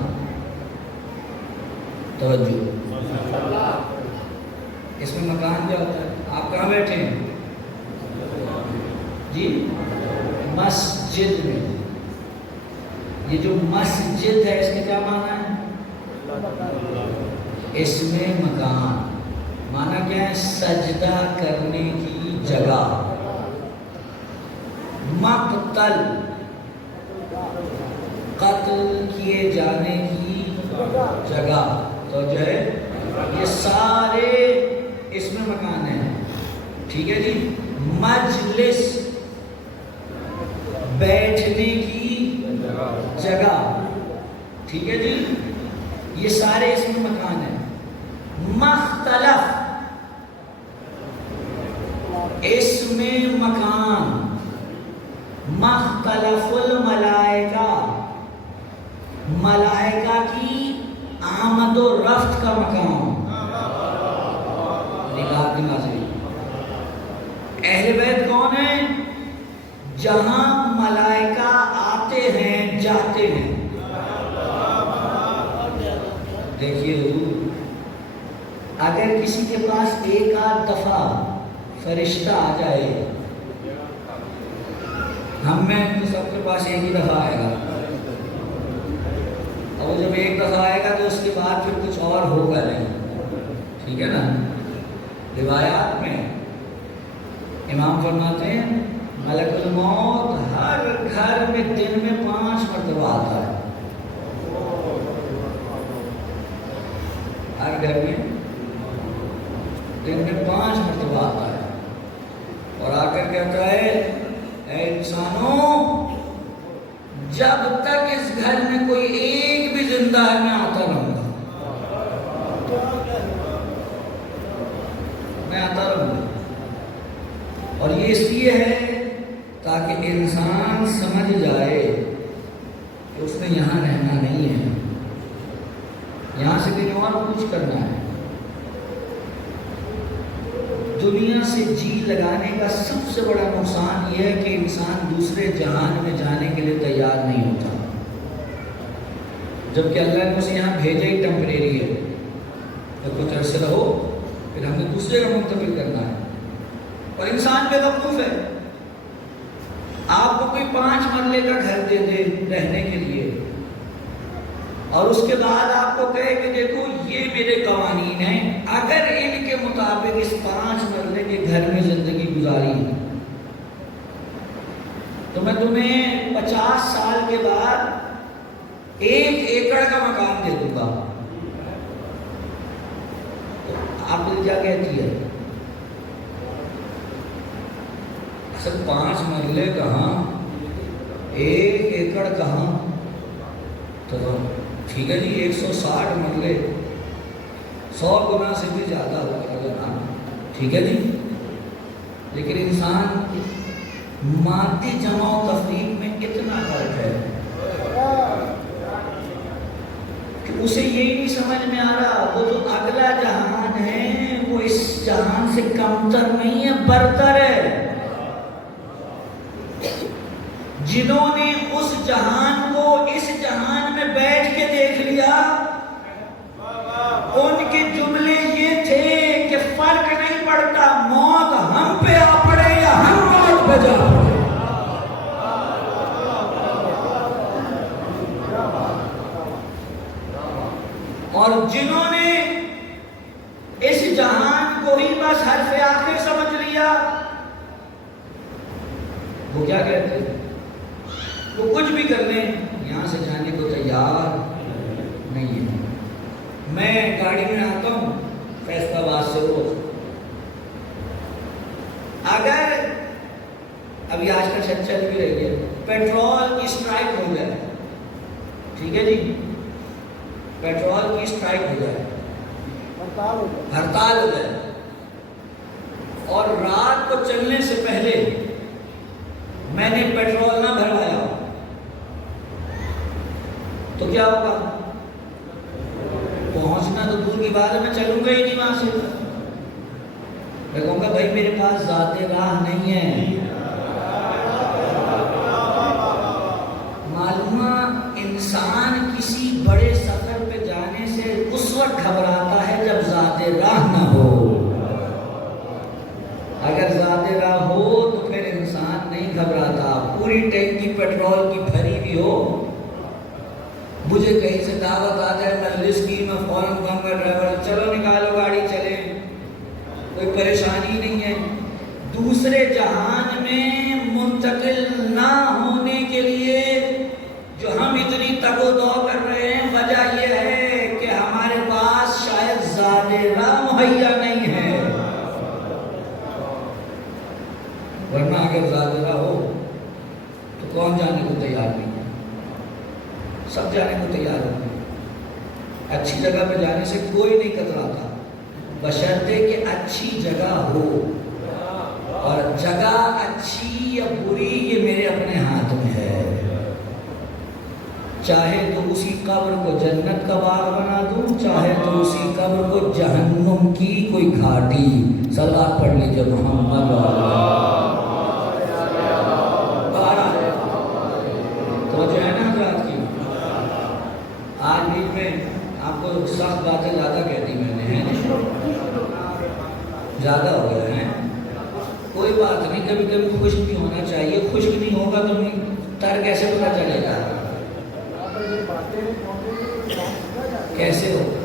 توجہ, اس میں مکان کیا ہوتا ہے؟ آپ کہاں بیٹھے ہیں جی؟ مسجد میں. یہ جو مسجد ہے اس کے کیا معنی ہے؟ اس میں مکان. معنی کیا ہے؟ سجدہ کرنے کی جگہ. مقتل قتل کیے جانے کی جگہ. تو جو ہے یہ سارے اس میں مکان ہیں. ٹھیک ہے جی. مجلس بیٹھنے کی جگہ. ٹھیک ہے جی. یہ سارے اس میں مکان ہیں. مختلف اس میں مکان. مختلف الملائکہ ملائکہ کی آمد و رفت کا مقام. نگاہ کی ناظرین, اہل بیت کون ہیں؟ جہاں ملائکہ آتے ہیں جاتے ہیں. دیکھیے حضور, اگر کسی کے پاس ایک آدھ دفعہ فرشتہ آ جائے, ہم میں تو سب کے پاس ایک ہی دفعہ آئے گا, اور جب ایک دفعہ آئے گا تو اس کے بعد پھر کچھ اور ہوگا نہیں. ٹھیک ہے نا. روایات میں امام فرماتے ہیں ملک الموت ہر گھر میں دن میں 5 مرتبہ آتا ہے. ہر گھر میں دن میں 5 مرتبہ آتا ہے اور آ کر کہتا ہے اے انسانوں, جب تک اس گھر میں کوئی ایک بھی زندہ ہے میں آتا رہوں گا. میں آتا رہوں گا. اور یہ اس لیے ہے تاکہ انسان سمجھ جائے کہ اس نے یہاں رہنا نہیں ہے, یہاں سے کہیں اور کچھ کرنا ہے. دنیا سے جی لگانے کا سب سے بڑا نقصان یہ ہے کہ انسان دوسرے جہان میں جانے کے لیے تیار نہیں ہوتا, جبکہ اللہ نے اسے یہاں بھیجا ہی ٹیمپریری ہے. تو کچھ عرصے رہو پھر ہم نے دوسرے کا منتقل کرنا ہے. اور انسان بے وقوف ہے. آپ کو کوئی 5 مرلے کا گھر دے دے رہنے کے لیے اور اس کے بعد آپ کو کہے کہ دیکھو یہ میرے قوانین ہیں، اگر ان کے مطابق اس 5 مرلے کے گھر میں زندگی گزاری تو میں تمہیں 50 سال کے بعد 1 ایکڑ کا مکان دے دوں گا. آپ دل کیا کہتی ہے؟ اصل 5 مرلے کہاں، 1 ایکڑ کہاں؟ تو ٹھیک ہے جی 160 مرلے، 100 گنا سے بھی زیادہ ہوگا جناب، ٹھیک ہے جی. لیکن انسان مادی جمع و تفریق میں اتنا فرق ہے کہ اسے یہی نہیں سمجھ میں آ رہا وہ جو اگلا جہان ہے وہ اس جہان سے کمتر نہیں ہے، برتر ہے. جنہوں نے اس جہان کو اس جہان میں بیٹھ کے دیکھ لیا ان کے جملے یہ تھے کہ فرق نہیں پڑتا موت ہم پہ آ پڑے یا ہم موت پہ جا پڑے. اور جنہوں نے اس جہان کو ہی بس حرف آخر سمجھ لیا وہ کیا کہتے ہیں؟ وہ کچھ بھی کر لیں یہاں سے جانے کو تیار نہیں ہے. میں گاڑی میں آتا ہوں فیصل آباد سے روز، اگر ابھی آج کا چل بھی رہی ہے پیٹرول کی اسٹرائک ہو جائے، ٹھیک ہے جی، پیٹرول کی اسٹرائک ہو جائے، ہڑتال ہو جائے اور رات کو چلنے سے پہلے میں نے پیٹرول نہ بھروایا تو کیا ہوگا؟ پہنچنا تو دور کی بات ہے، میں چلوں گا ہی نہیں وہاں سے. میں کہوں گا بھائی میرے پاس ذات راہ نہیں ہے. معلومہ انسان کسی بڑے سفر پہ جانے سے اس وقت گھبراتا ہے جب ذات راہ نہ ہو. اگر ذات راہ ہو تو پھر انسان نہیں گھبراتا. پوری ٹینکی پیٹرول کی بھری بھی ہو، مجھے کہیں سے دعوت آ جائے مجلس کی، میں فوراً کہوں گا ڈرائیور چلو نکالو گاڑی چلے، کوئی پریشانی نہیں ہے. دوسرے جہان میں منتقل نہ ہونے کے لیے جو ہم اتنی تگ و دو کر رہے ہیں وجہ یہ ہے کہ ہمارے پاس شاید ذات راہ مہیا نہیں ہے. ورنہ اگر ذات راہ ہو تو کون جانے کو تیار نہیں؟ سب جانے کو تیار ہو. اچھی جگہ پہ جانے سے کوئی نہیں کتراتا بشرطے کہ اچھی جگہ ہو. اور جگہ اچھی یا بری یہ میرے اپنے ہاتھ میں ہے. چاہے تو اسی قبر کو جنت کا باغ بنا دوں، چاہے تو اسی قبر کو جہنم کی کوئی گھاٹی. صلوات پڑھ لیجیے محمد سخت باتیں زیادہ کہتی میں نے زیادہ ہو گیا ہے. کوئی بات نہیں، کبھی کبھی خشک بھی ہونا چاہیے. خشک نہیں ہوگا تو تر کیسے پتا چلے گا؟ کیسے ہوگا؟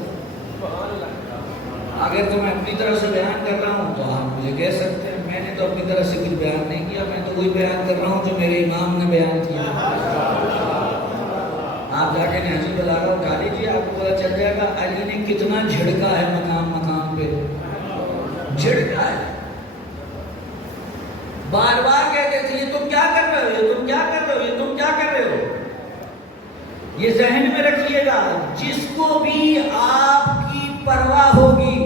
اگر تو میں اپنی طرف سے بیان کر رہا ہوں تو آپ مجھے کہہ سکتے ہیں. میں نے تو اپنی طرف سے کچھ بیان نہیں کیا، میں تو وہی بیان کر رہا ہوں جو میرے امام نے بیان کیا. آپ جا کے نہجی بلاغہ اٹھا لیجیے، آپ کو پتا چل جائے گا علی نے کتنا جھڑکا ہے مقام مقام پہ. جھڑکا ہے، بار بار کہتے تھے یہ تم کیا کر رہے ہو، یہ تم کیا کر رہے ہو، یہ تم کیا کر رہے ہو. یہ ذہن میں رکھیے گا، جس کو بھی آپ کی پرواہ ہوگی،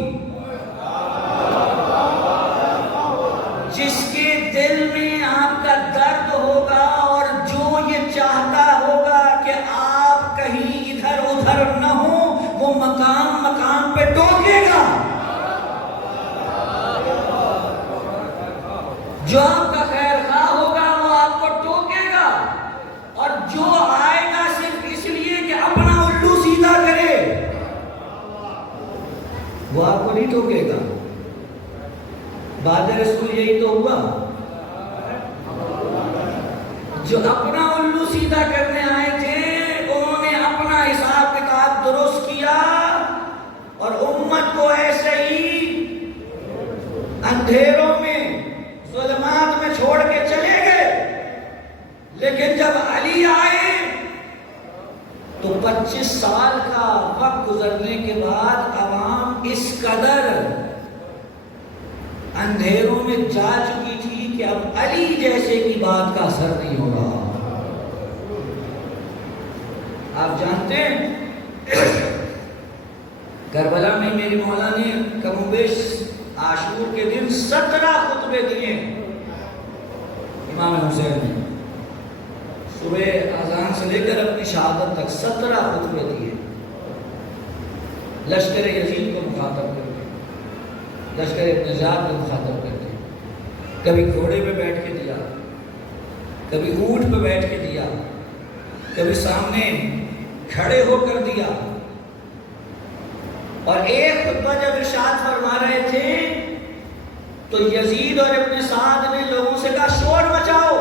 جس کے دل میں آپ کا درد ہوگا اور جو یہ چاہتا ہوگا کہ آپ کہیں ادھر ادھر نہ ہو، وہ مقام مقام پہ ٹوکے گا. جو آپ کا خیر خواہ ہوگا وہ آپ کو ٹوکے گا، اور جو آئے گا صرف اس لیے کہ اپنا الو سیدھا کرے وہ آپ کو نہیں ٹوکے گا. بعد رسول یہی تو ہوا، جو اپنا الو سیدھا کرنے آئے تھے انہوں نے اپنا حساب کتاب درست کیا اور امت کو ایسے ہی اندھیروں میں ظلمات میں چھوڑ کے چلے گئے۔ لیکن جب علی آئے تو 25 سال کا وقت گزرنے کے بعد عوام اس قدر اندھیروں میں جا چکی تھی کہ اب علی جیسے کی بات کا اثر نہیں ہو رہا۔ آپ جانتے ہیں کربلا میں میری مولا نے کم و بیش عاشور کے دن 17 خطبے دیے امام حسین نے، صبح اذان سے لے کر اپنی شہادت تک 17 خطبے دیے، لشکر یزید کو مخاطب کر کے، لشکر ابن زیاد کو مخاطب کر کے، کبھی گھوڑے پہ بیٹھ کے دیا، کبھی اونٹ پہ بیٹھ کے دیا، کبھی سامنے کھڑے ہو کر دیا۔ اور ایک خطبہ جب ارشاد فرما رہے تھے تو یزید اور ابن سعد نے لوگوں سے کہا شور مچاؤ،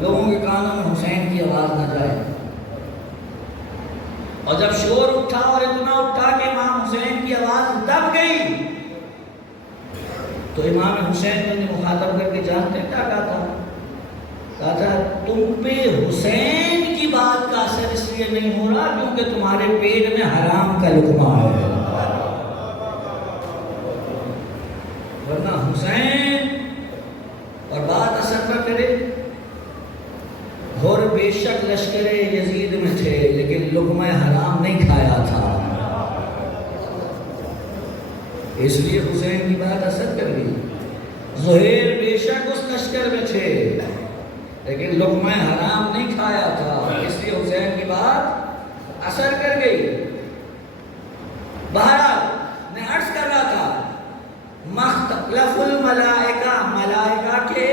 لوگوں کے کانوں میں حسین کی آواز نہ جائے۔ اور جب شور اٹھا اور اتنا اٹھا کہ امام حسین کی آواز دب گئی تو امام حسین نے مخاطب کر کے جانتے کیا کہا تھا؟ کہا تھا تم پہ حسین کی بات کا اثر اس لیے نہیں ہو رہا کیونکہ تمہارے پیٹ میں حرام کا لقمہ ہے، ورنہ حسین اور بات اثر نہ کرے۔ اور بے شک لشکر یزید میں تھے لیکن لقمہ حرام نہیں کھایا تھا، اس لیے حسین کی بات اثر کر گئی۔ زہیر بے شک اس لشکر میں تھے لیکن لقمہ حرام نہیں کھایا تھا، اس لیے حسین کی بات اثر کر گئی۔ بہرحال میں عرض کر رہا تھا مختلف الملائکہ، ملائکہ کے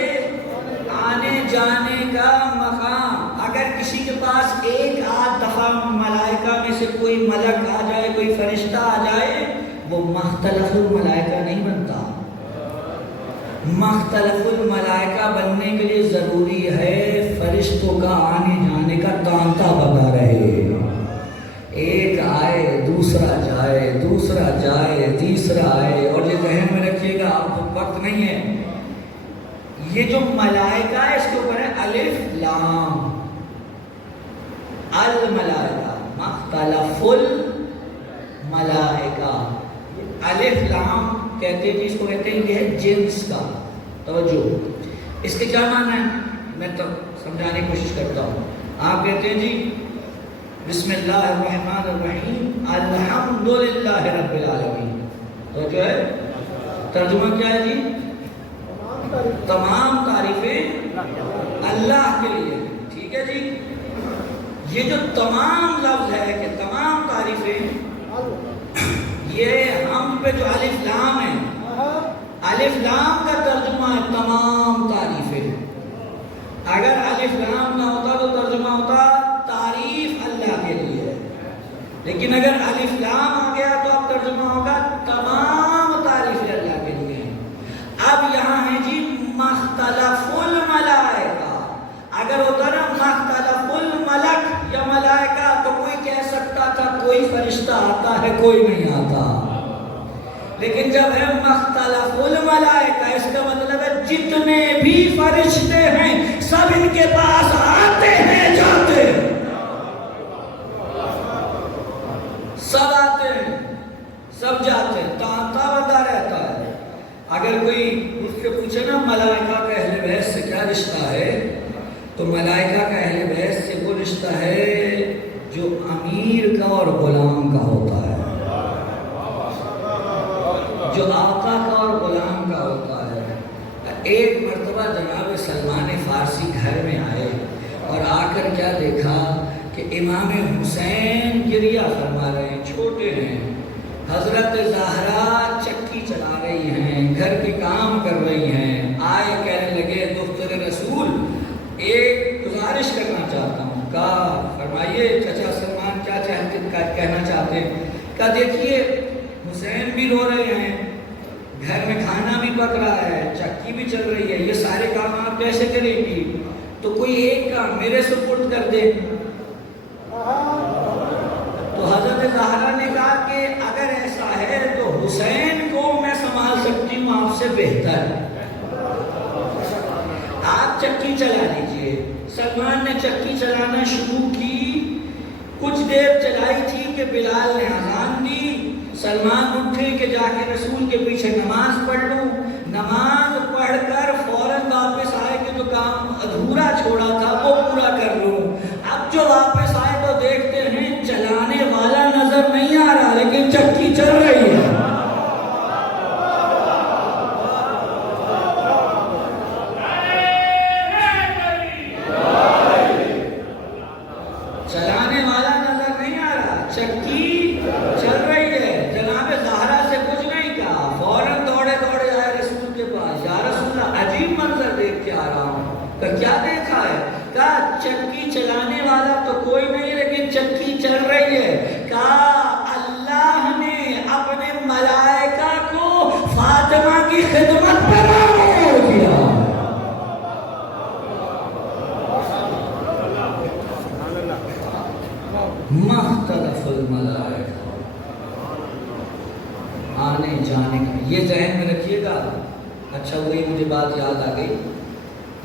آنے جانے کا مقام، اگر کسی کے پاس ایک آدھ دفعہ ملائکہ میں سے کوئی ملک آ جائے، کوئی فرشتہ آ جائے، وہ مختلف الملائکہ نہیں بنتا۔ مختلف الملائکہ بننے کے لیے ضروری ہے فرشتوں کا آنے جانے کا تانتا بنا رہے، ایک آئے دوسرا جائے، دوسرا جائے تیسرا آئے۔ اور یہ ذہن میں رکھیے گا، آپ کو وقت نہیں ہے، یہ جو ملائکہ ہے اس کے اوپر ہے الف لام، الملائکہ، مختلف الملائکہ، الف لام کہتے ہیں جی، اس کو کہتے ہیں یہ ہے جنس کا۔ توجہ، اس کے کیا معنی ہے میں تو سمجھانے کی کوشش کرتا ہوں۔ آپ کہتے ہیں جی بسم اللہ الرحمن الرحیم الحمدللہ رب العالمین، تو جو ہے ترجمہ کیا ہے جی؟ تمام تعریفیں اللہ کے لیے، ٹھیک ہے جی۔ یہ جو تمام لفظ ہے کہ تمام تعریفیں، یہ ہم پہ جو الف لام ہے، الف لام کا ترجمہ ہے تمام تعریفیں۔ اگر الف لام نہ ہوتا تو ترجمہ ہوتا تعریف اللہ کے لیے، لیکن اگر الف لام آ گیا تو اب ترجمہ ہوگا تمام تعریفیں اللہ کے لیے۔ اب یہاں ہے جی مختلف الملائکہ، اگر ہوتا نا مختلف الملک یا ملائکہ تو کوئی کہہ سکتا تھا کوئی فرشتہ آتا ہے کوئی نہیں آتا، لیکن جب ہے مختلف الملائکہ اس کا مطلب ہے جتنے بھی فرشتے ہیں سب ان کے پاس آتے ہیں جاتے ہیں، سب آتے ہیں سب جاتے ہیں، تانتا بندہ رہتا ہے۔ اگر کوئی مجھ سے پوچھے نا ملائکہ کا اہل بیت سے کیا رشتہ ہے، تو ملائکہ کا اہل بیت سے وہ رشتہ ہے جو امیر کا اور غلام کا ہوتا ہے، جو آقا کا اور غلام کا ہوتا ہے۔ ایک مرتبہ جناب سلمان فارسی گھر میں آئے اور آ کر کیا دیکھا کہ امام حسین گریہ فرما رہے ہیں، چھوٹے ہیں، حضرت زہرا چکی چلا رہی ہیں، گھر کے کام کر رہی ہیں۔ آئے کہنے لگے دختر رسول ایک گزارش کرنا چاہتا ہوں۔ کہا فرمائیے چچا سلمان کیا کہنا چاہتے ہیں؟ کہا دیکھیے حسین بھی رو رہے ہیں، گھر میں کھانا بھی پک رہا ہے، چکی بھی چل رہی ہے، یہ سارے کام آپ کیسے کریں گی؟ تو کوئی ایک کام میرے سپرد کر دے۔ تو حضرت زہرا نے کہا کہ اگر ایسا ہے تو حسین کو میں سنبھال سکتی ہوں آپ سے بہتر، آپ چکی چلا لیجئے۔ سلمان نے چکی چلانا شروع کی، کچھ دیر چلائی تھی کہ بلال نے اذان دی۔ سلمان اٹھے کہ جا کے رسول کے پیچھے نماز پڑھ لوں، نماز پڑھ کر فوراً واپس آئے کہ جو کام ادھورا چھوڑا تھا وہ پورا کر لوں۔ اب جو واپس آئے تو دیکھتے ہیں چلانے والا نظر نہیں آ رہا لیکن چکی چل رہی ہے۔ چلانے والا نظر نہیں آ رہا، چکی چل رہی ہے۔ جناب زہرا سے کچھ نہیں کہا، فوراً دوڑے دوڑے آئے رسول کے پاس، یا رسول اللہ عجیب منظر دیکھ کے آ رہا ہوں۔ کہ کیا دیکھا ہے؟ کہا چکی چلانے والا تو کوئی نہیں لیکن چکی چل رہی ہے۔ کہا اللہ نے اپنے ملائکہ کو فاطمہ کی خدمت پر آمور کیا۔ مختلف الملائکہ، آنے جانے کا یہ ذہن میں رکھیے گا۔ اچھا وہی مجھے بات یاد آ گئی،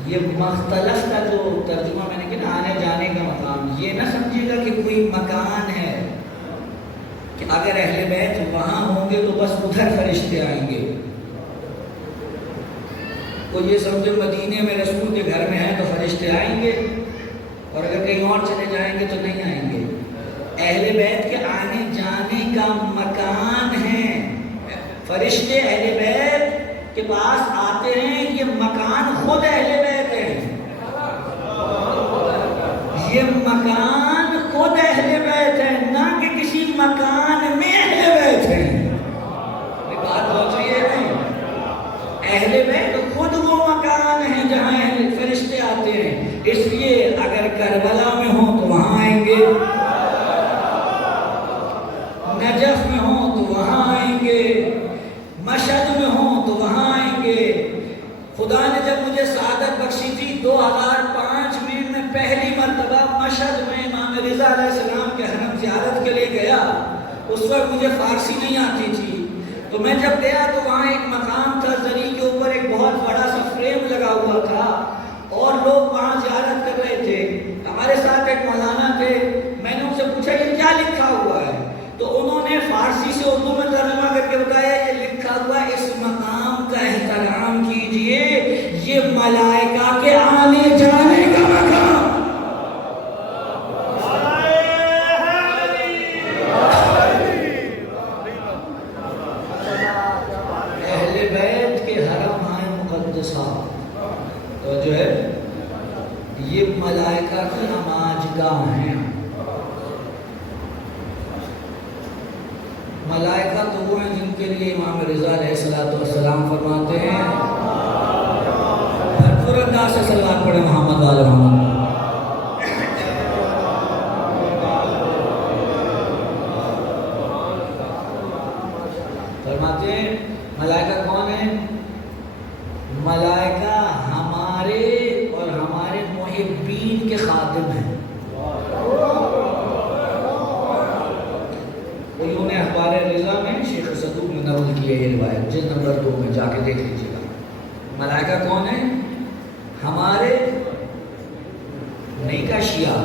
یہ مختلف کا جو ترجمہ میں نے کیا نا آنے جانے کا مقام، یہ نہ سمجھیے گا کہ کوئی مکان ہے کہ اگر اہل بیت وہاں ہوں گے تو بس ادھر فرشتے آئیں گے۔ کوئی یہ سمجھے مدینے میں رسول کے گھر میں ہیں تو فرشتے آئیں گے، اور اگر کہیں اور چلے جائیں گے تو نہیں آئیں گے۔ اہل بیت کے آنے جانے کا مکان ہے، فرشتے اہل بیت کے پاس آتے ہیں، یہ مکان خود اہل بیت ہے، یہ مکان خود اہل بیت ہے، نہ کہ کسی مکان میں اہل بیت ہے۔ یہ بات پہنچ رہی ہے نہیں؟ اہل بیت خود وہ مکان ہے جہاں اہل فرشتے آتے ہیں، اس لیے اگر کربلا میں ہوں تو وہاں آئیں گے، نجف میں ہوں تو وہاں آئیں گے، مشہد میں ہوں تو وہاں آئیں گے۔ خدا نے جب مجھے سعادت بخشی تھی 2005 میں پہلی مرتبہ مشہد میں امام رضا علیہ السلام کے حرم زیارت کے لیے گیا۔ اس وقت مجھے فارسی نہیں آتی تھی، تو میں جب گیا تو وہاں ایک مقام تھا، زری کے اوپر ایک بہت بڑا سا فریم لگا ہوا تھا اور لوگ وہاں زیارت کر رہے تھے۔ ہمارے ساتھ ایک مولانا تھے، میں نے ان سے پوچھا یہ کیا لکھا ہوا ہے؟ تو انہوں نے فارسی سے اردو میں ترجمہ کر کے بتایا یہ لکھا ہوا اس مقام کا احترام کیجئے، یہ ملائکہ کے آنے جانے کا مقام۔ اہل بیت کے حرم ہیں مقدسہ، تو جو ہے یہ ملائکہ کی نماز گاہ ہیں۔ ملائکہ تو وہ ہیں جن کے لیے امام رضا علیہ السلام فرماتے ہیں بھرپور انداز سے صلوات پڑھیں محمد وآل محمد۔ فرماتے ہیں ملائکہ کون ہیں؟ ملائکہ ہمارے اور ہمارے محبین کے خادم ہیں۔ انہوں نے اخبار رضا میں شیخ صدوق میں نقل کی ہے یہ روایت، جلد نمبر 2 میں جا کے دیکھ لیجیے گا۔ ملائکہ کون ہیں؟ ہمارے نہیں کہا شیعہ،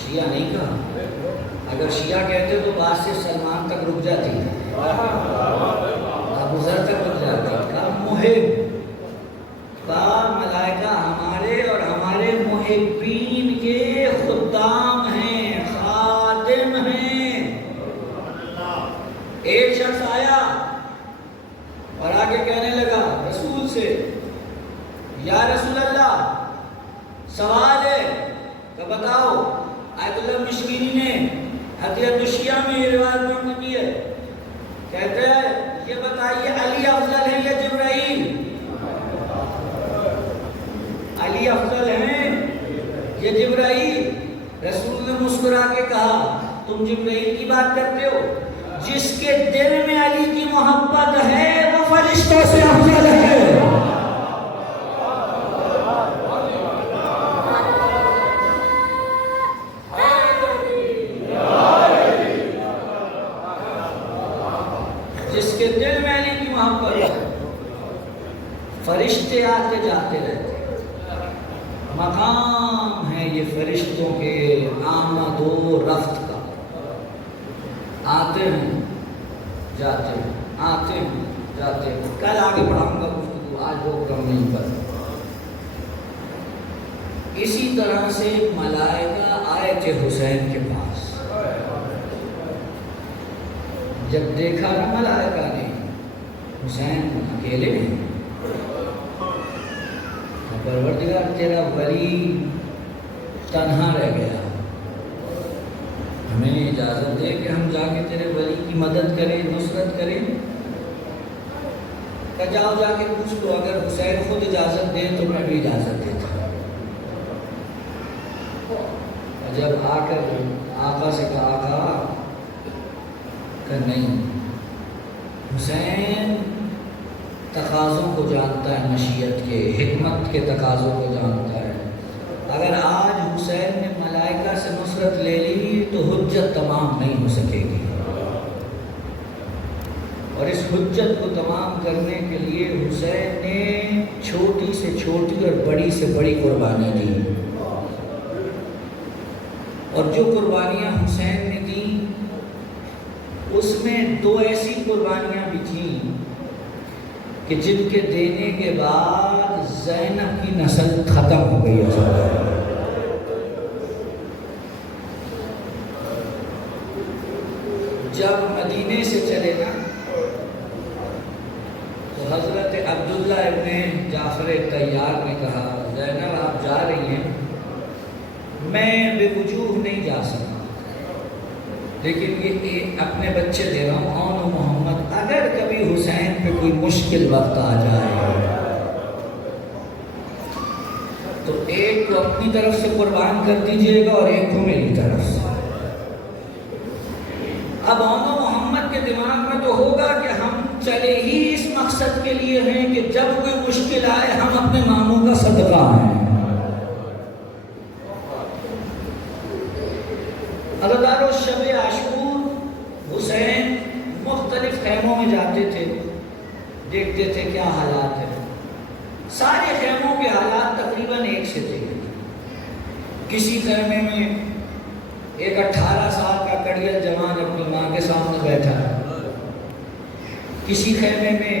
شیعہ نہیں کہا، اگر شیعہ کہتے تو بات سے سلمان تک رک جاتی، ابو ذر تک رک جاتی۔ کہا محب، کہا ملائکہ ہمارے اور ہمارے محبین کے خدام ہیں، ایک شخص آیا اور آگے کہنے لگا رسول سے، یا رسول اللہ سوال ہے کہ بتاؤ۔ آیت اللہ مشکینی نے حدیث الشیعہ میں یہ روایت نقل کی ہے، کہتے ہیں یہ بتائیے علی افضل ہے یا جبرائیل؟ علی افضل ہیں یا جبرائیل؟ رسول نے مسکرا کے کہا تم جبرائیل کی بات کرتے ہو، جس کے دل میں علی کی محبت ہے وہ فرشتوں سے افضل ہے. جس کے دل میں علی کی محبت ہے فرشتے آتے جاتے رہتے ہیں. مقام ہے یہ فرشتوں کے آمد و رفت کا. آتے ہیں جاتے ہیں، آتے ہیں جاتے ہیں. کل آگے بڑھاؤں گا گفتگو، آج وہ کم نہیں پر. اسی طرح سے ملائکہ آئے تھے حسین کے پاس. جب دیکھا نا ملائکہ نے حسین اکیلے ہیں، پروردگار تیرا ولی تنہا رہ گیا، ہمیں اجازت دے کہ ہم جا کے تیرے ولی کی مدد کریں، نصرت کریں. کہ جاؤ جا کے پوچھ لو، اگر حسین خود اجازت دے تو میں بھی اجازت دیتا. جب آ کر آقا سے کہا آقا کہ نہیں، حسین تقاضوں کو جانتا ہے، مشیت کے حکمت کے تقاضوں کو جانتا ہے. اگر آج حسین نے ملائکہ سے نصرت لے لی تو حجت تمام نہیں ہو سکے گی، اور اس حجت کو تمام کرنے کے لیے حسین نے چھوٹی سے چھوٹی اور بڑی سے بڑی قربانی دی. اور جو قربانیاں حسین نے دی اس میں دو ایسی قربانیاں بھی تھیں کہ جن کے دینے کے بعد زینب کی نسل ختم ہو گئی ہے. جب مدینے سے چلے نا تو حضرت عبداللہ ابن جعفر طیار نے کہا زینب آپ جا رہی ہیں، میں بے وجوہ نہیں جا سکتا، لیکن یہ اپنے بچے دے رہا ہوں اون و محمد، اگر کبھی حسین پہ کوئی مشکل وقت آ جائے تو ایک کو اپنی طرف سے قربان کر دیجئے گا اور ایک کو میری طرف سے. اب اون و محمد کے دماغ میں تو ہوگا کہ ہم چلے ہی اس مقصد کے لیے ہیں کہ جب کوئی مشکل آئے ہم اپنے ماموں کا صدقہ ہیں. عزادارو شب عاشور حسین مختلف خیموں میں جاتے تھے، دیکھتے تھے کیا حالات ہیں. سارے خیموں کے حالات تقریباً ایک سے تھے. کسی خیمے میں ایک 18 سال کا کڑیل جوان اپنی ماں کے سامنے بیٹھا ہے، کسی خیمے میں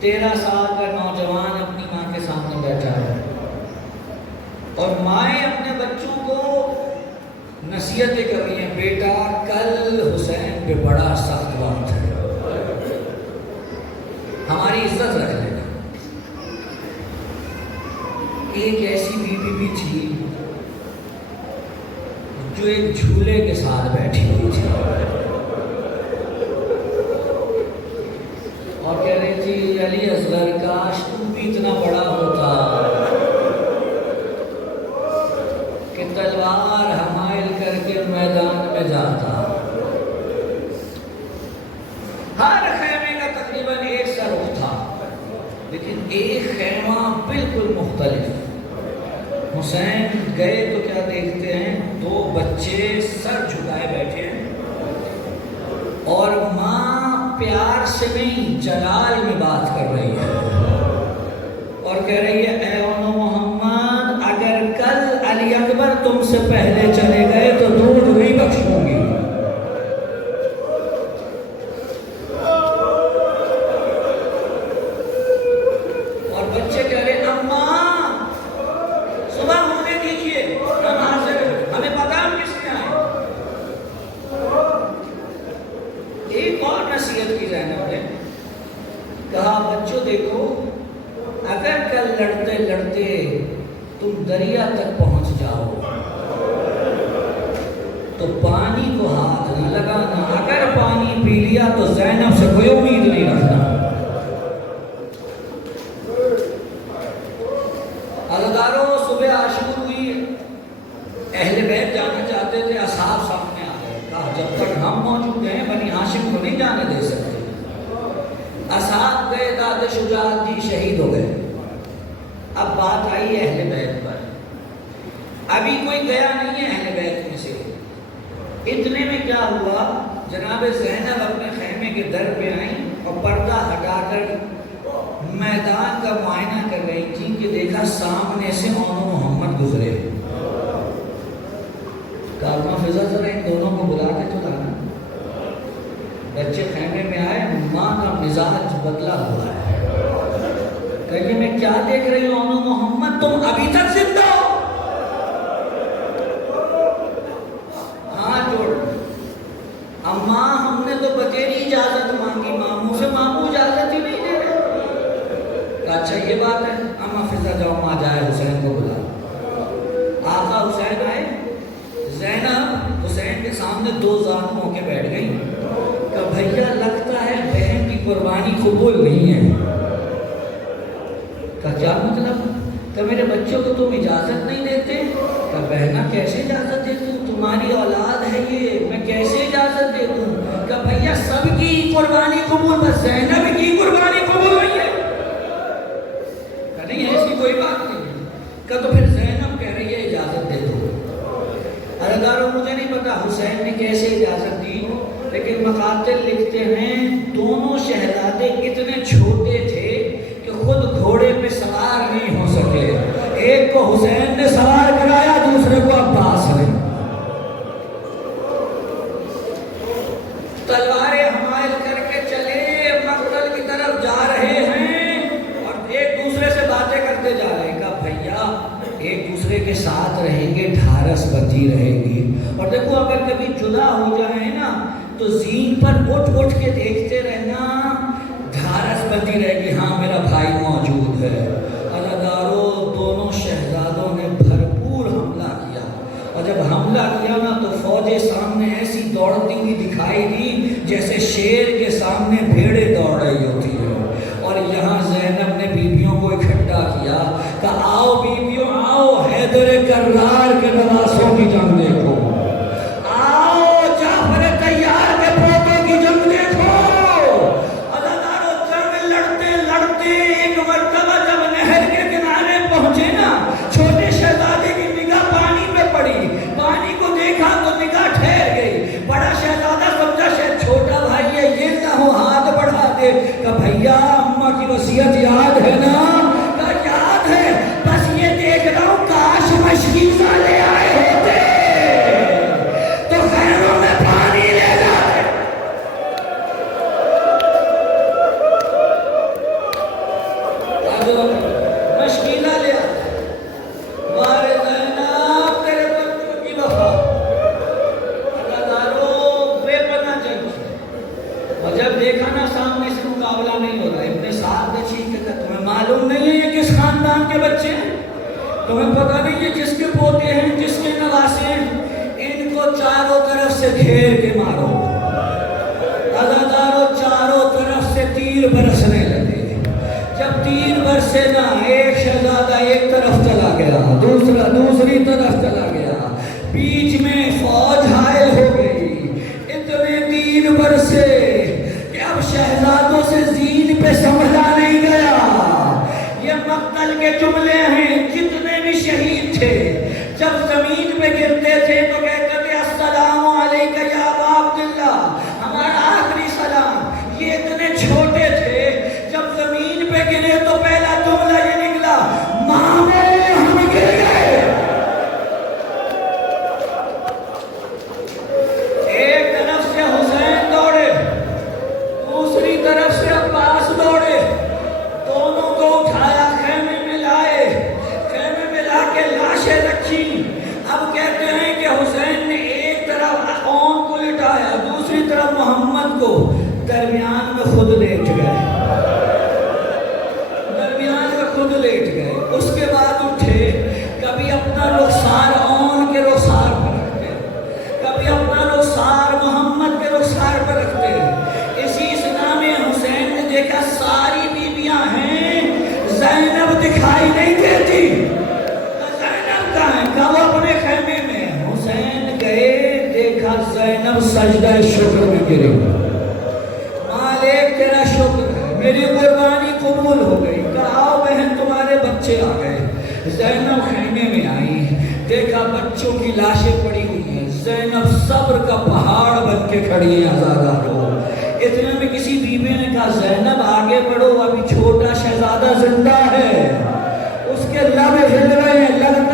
13 سال کا نوجوان اپنی ماں کے سامنے بیٹھا ہے، اور مائیں اپنے بچوں کو نصیحتیں کر رہی ہیں، بیٹا کل حسین پہ بڑا سخت وقت ہے، ہماری عزت رکھ لینا. ایک ایسی بیوی بھی تھی جو ایک جھولے کے ساتھ بیٹھی ہوئی تھی اور کہہ رہی تھی علی اصغر کاش تو بھی اتنا بڑا ہوتا کہ تلوار حمائل کر کے میدان میں جاتا. ہر خیمے کا تقریباً ایک سا رخ تھا، لیکن ایک خیمہ بالکل مختلف. حسین گئے تو کیا دیکھتے ہیں، 2 بچے سر جھکائے بیٹھے ہیں اور ماں پیار سے نہیں جلال میں بات کر رہی ہے اور کہہ رہی ہے اے اون محمد اگر کل علی اکبر تم سے پہلے چلے گئے تو دودھ نہیں بخشوں گی. اور بچے کہہ رہے اماں صبح ہونے دیجیے، ہمیں پتا ہم کس میں آئے. ایک اور نصیحت کی زینب نے کہا بچوں دیکھو اگر کل لڑتے لڑتے تم دریا تک پہنچ جاؤ تو پانی کو ہاتھ نہ لگانا، اگر پانی پی لیا تو زینب سے کوئی امید نہیں رکھنا. عزادارو صبح عاشور ہوئی، اہل بیت جانا چاہتے تھے، اصحاب سامنے آ گئے، کہا جب تک ہم موجود ہیں بنی ہاشم کو نہیں جانے دے سکتے. اصحاب گئے، جہاد شجاعت دی، شہید ہو گئے۔ اب بات آئی اہل بیت پر، ابھی کوئی گیا نہیں ہے اہل بیت میں سے۔ اتنے میں کیا ہوا، جناب زینب اپنے خیمے کے در پہ آئیں اور پردہ ہٹا کر میدان کا معائنہ کر رہی تھی کہ دیکھا سامنے سے اون و محمد گزرے۔ کارما فضا ذرا ان دونوں کو بلا کے تو لانا۔ بچے خیمے میں آئے، ماں کا مزاج بدلا ہوا ہے، کہیے میں کیا دیکھ رہی ہوں اون و محمد، تم ابھی تک زندہ ہو؟ ہاں جوڑ، اماں ہم نے تو بتیری اجازت مانگی ماموں سے، ماموں اجازت ہی نہیں دے رہے۔ اچھا یہ بات ہے، اما فضا جاؤ ماں جائے حسین کو بلا۔ آقا حسین آئے، زینب حسین کے سامنے دو زانوں ہو کے بیٹھ گئی کہ بھیا لگتا ہے بہن کی قربانی قبول نہیں ہے۔ کہ کیا مطلب؟ کہ میرے بچوں کو تم اجازت نہیں دیتے؟ کہ بہنا کیسے اجازت دے دوں، تمہاری اولاد ہے یہ، میں کیسے اجازت دے دوں؟ کہ بھیا سب کی قربانی قبول، بس زینب کی قربانی قبول نہیں ہے۔ نہیں ایسی کوئی بات نہیں ہے۔ کہ تو پھر زینب کہہ رہی ہے اجازت دے دو۔ اداروں مجھے نہیں پتا حسین نے کیسے اجازت دی، لیکن مقاتل لکھتے ہیں دونوں شہزادے اتنے چھوٹے تھے کہ خود گھوڑے پہ سوار نہیں ہو سکے۔ ایک کو حسین نے سوار کرایا، دوسرے کو عباس نے۔ تلواریں حمائل کر کے چلے، مقتل کی طرف جا رہے ہیں اور ایک دوسرے سے باتیں کرتے جا رہے ہیں۔ کہا بھیا ایک دوسرے کے ساتھ رہیں گے، ڈھارس بندی رہے گی، اور دیکھو اگر کبھی جدا ہو جائیں نا تو زین پر اٹھ کے دیکھتے رہنا، ڈھارس بندی رہے گی، ہاں میرا بھائی موجود ہے۔ عزادارو دونوں شہزادوں نے بھرپور حملہ کیا، اور جب حملہ کیا نا تو فوجیں سامنے ایسی دوڑتی ہوئی دکھائی دی جیسے شیر کے سامنے بھیڑیں دوڑ رہی ہوتی ہے۔ اور یہاں زینب نے بیویوں کو اکٹھا کیا کہ آؤ بیویوں آؤ، حیدر کرار کے نواسوں کی جنگ دیکھو، آؤ جعفر طیار کے پوتوں کی جنگ دیکھو۔ عزادارو جنگ لڑتے لڑتے ایک مرتبہ جب نہر کے کنارے پہنچے نا، چھوٹے شہزادے کی نگاہ پانی پہ پڑی، پانی کو دیکھا تو نگاہ ٹھہر گئی۔ بڑا شہزادہ سمجھا شاید چھوٹا بھائی ہے، یہ نہ ہو ہاتھ بڑھا دے کہ بھیا اماں کی وصیت یاد ہے نا؟ کہ یاد ہے، بس یہ دیکھ رہا ہوں کاش مشکیزہ لے آئے ہوتے تو خیروں میں پانی لے جاتے۔ مشکیزہ لے آتے، مارے زینب تیرے بچوں کی وفا۔ عزادارو بے پناہ جنگ، اور جب دیکھا نا سامنے سے مقابلہ نہیں ہو رہا، ابن سعد نے چیخ کے کہا تمہیں معلوم نہیں ہے یہ کس خاندان کے بچے ہیں؟ تمہیں پتہ نہیں یہ کس کے پوتے ہیں، کس کے نواسے ہیں؟ ان کو چاروں طرف سے گھیر کے مارو۔ عزادارو چاروں طرف سے تیر برسنے لگے۔ جب تیر برسے نا ایک شہزادہ ایک طرف چلا گیا، دوسرا دوسری طرف چلا گیا، بیچ میں فوج حائل ہو گئی۔ اتنے تیر برسے کہ اب شہزادوں سے زین پہ سنبھلا نہیں گیا۔ یہ مقتل کے جملے ہیں، جتنے بھی شہید تھے جب زمین پہ گرتے تھے تو کہتے تھے السلام علیکہ یا ابا عبداللہ، ہمارا آخری سلام۔ یہ اتنے چھوٹے تھے، جب زمین پہ گرے تو پہلا جملہ یہ نکلا ماموں ہم گر گئے۔ ایک طرف سے حسین دوڑے، دوسری طرف سے عباس دوڑے، دونوں کو اٹھایا، خیمے میں لائے، خیمے میں لا کے لاشیں رکھی۔ اب کہتے ہیں کہ حسین نے ایک طرف اون کو لٹایا، دوسری طرف محمد کو، درمیان میں خود لیٹ گئے، درمیان میں خود لیٹ گئے۔ اس کے بعد اٹھے، کبھی اپنا رخسار اون کے رخسار پر رکھتے، کبھی اپنا رخسار محمد کے رخسار پر رکھتے۔ اسی سنا میں حسین نے دیکھا ساری بیویاں ہیں، زینب دکھائی نہیں دیتی۔ زینب کہاں ہے؟ کہا وہ اپنے خیمے میں۔ حسین گئے، دیکھا زینب سجدہ شکر میں گری۔ مالک تیرا شکر ہے، میری قربانی قبول قبول ہو گئی. کہا آؤ بہن تمہارے بچے آ گئے. زینب خیمے میں آئی, دیکھا بچوں کی لاشیں پڑی ہوئی ہیں. زینب صبر کا پہاڑ بن کے کھڑی ہے. ہزارہ لوگ. اتنے میں کسی بیوی نے کہا زینب آگے بڑھو, ابھی چھوٹا شہزادہ زندہ ہے, اس کے لب ہل رہے ہیں, لگتا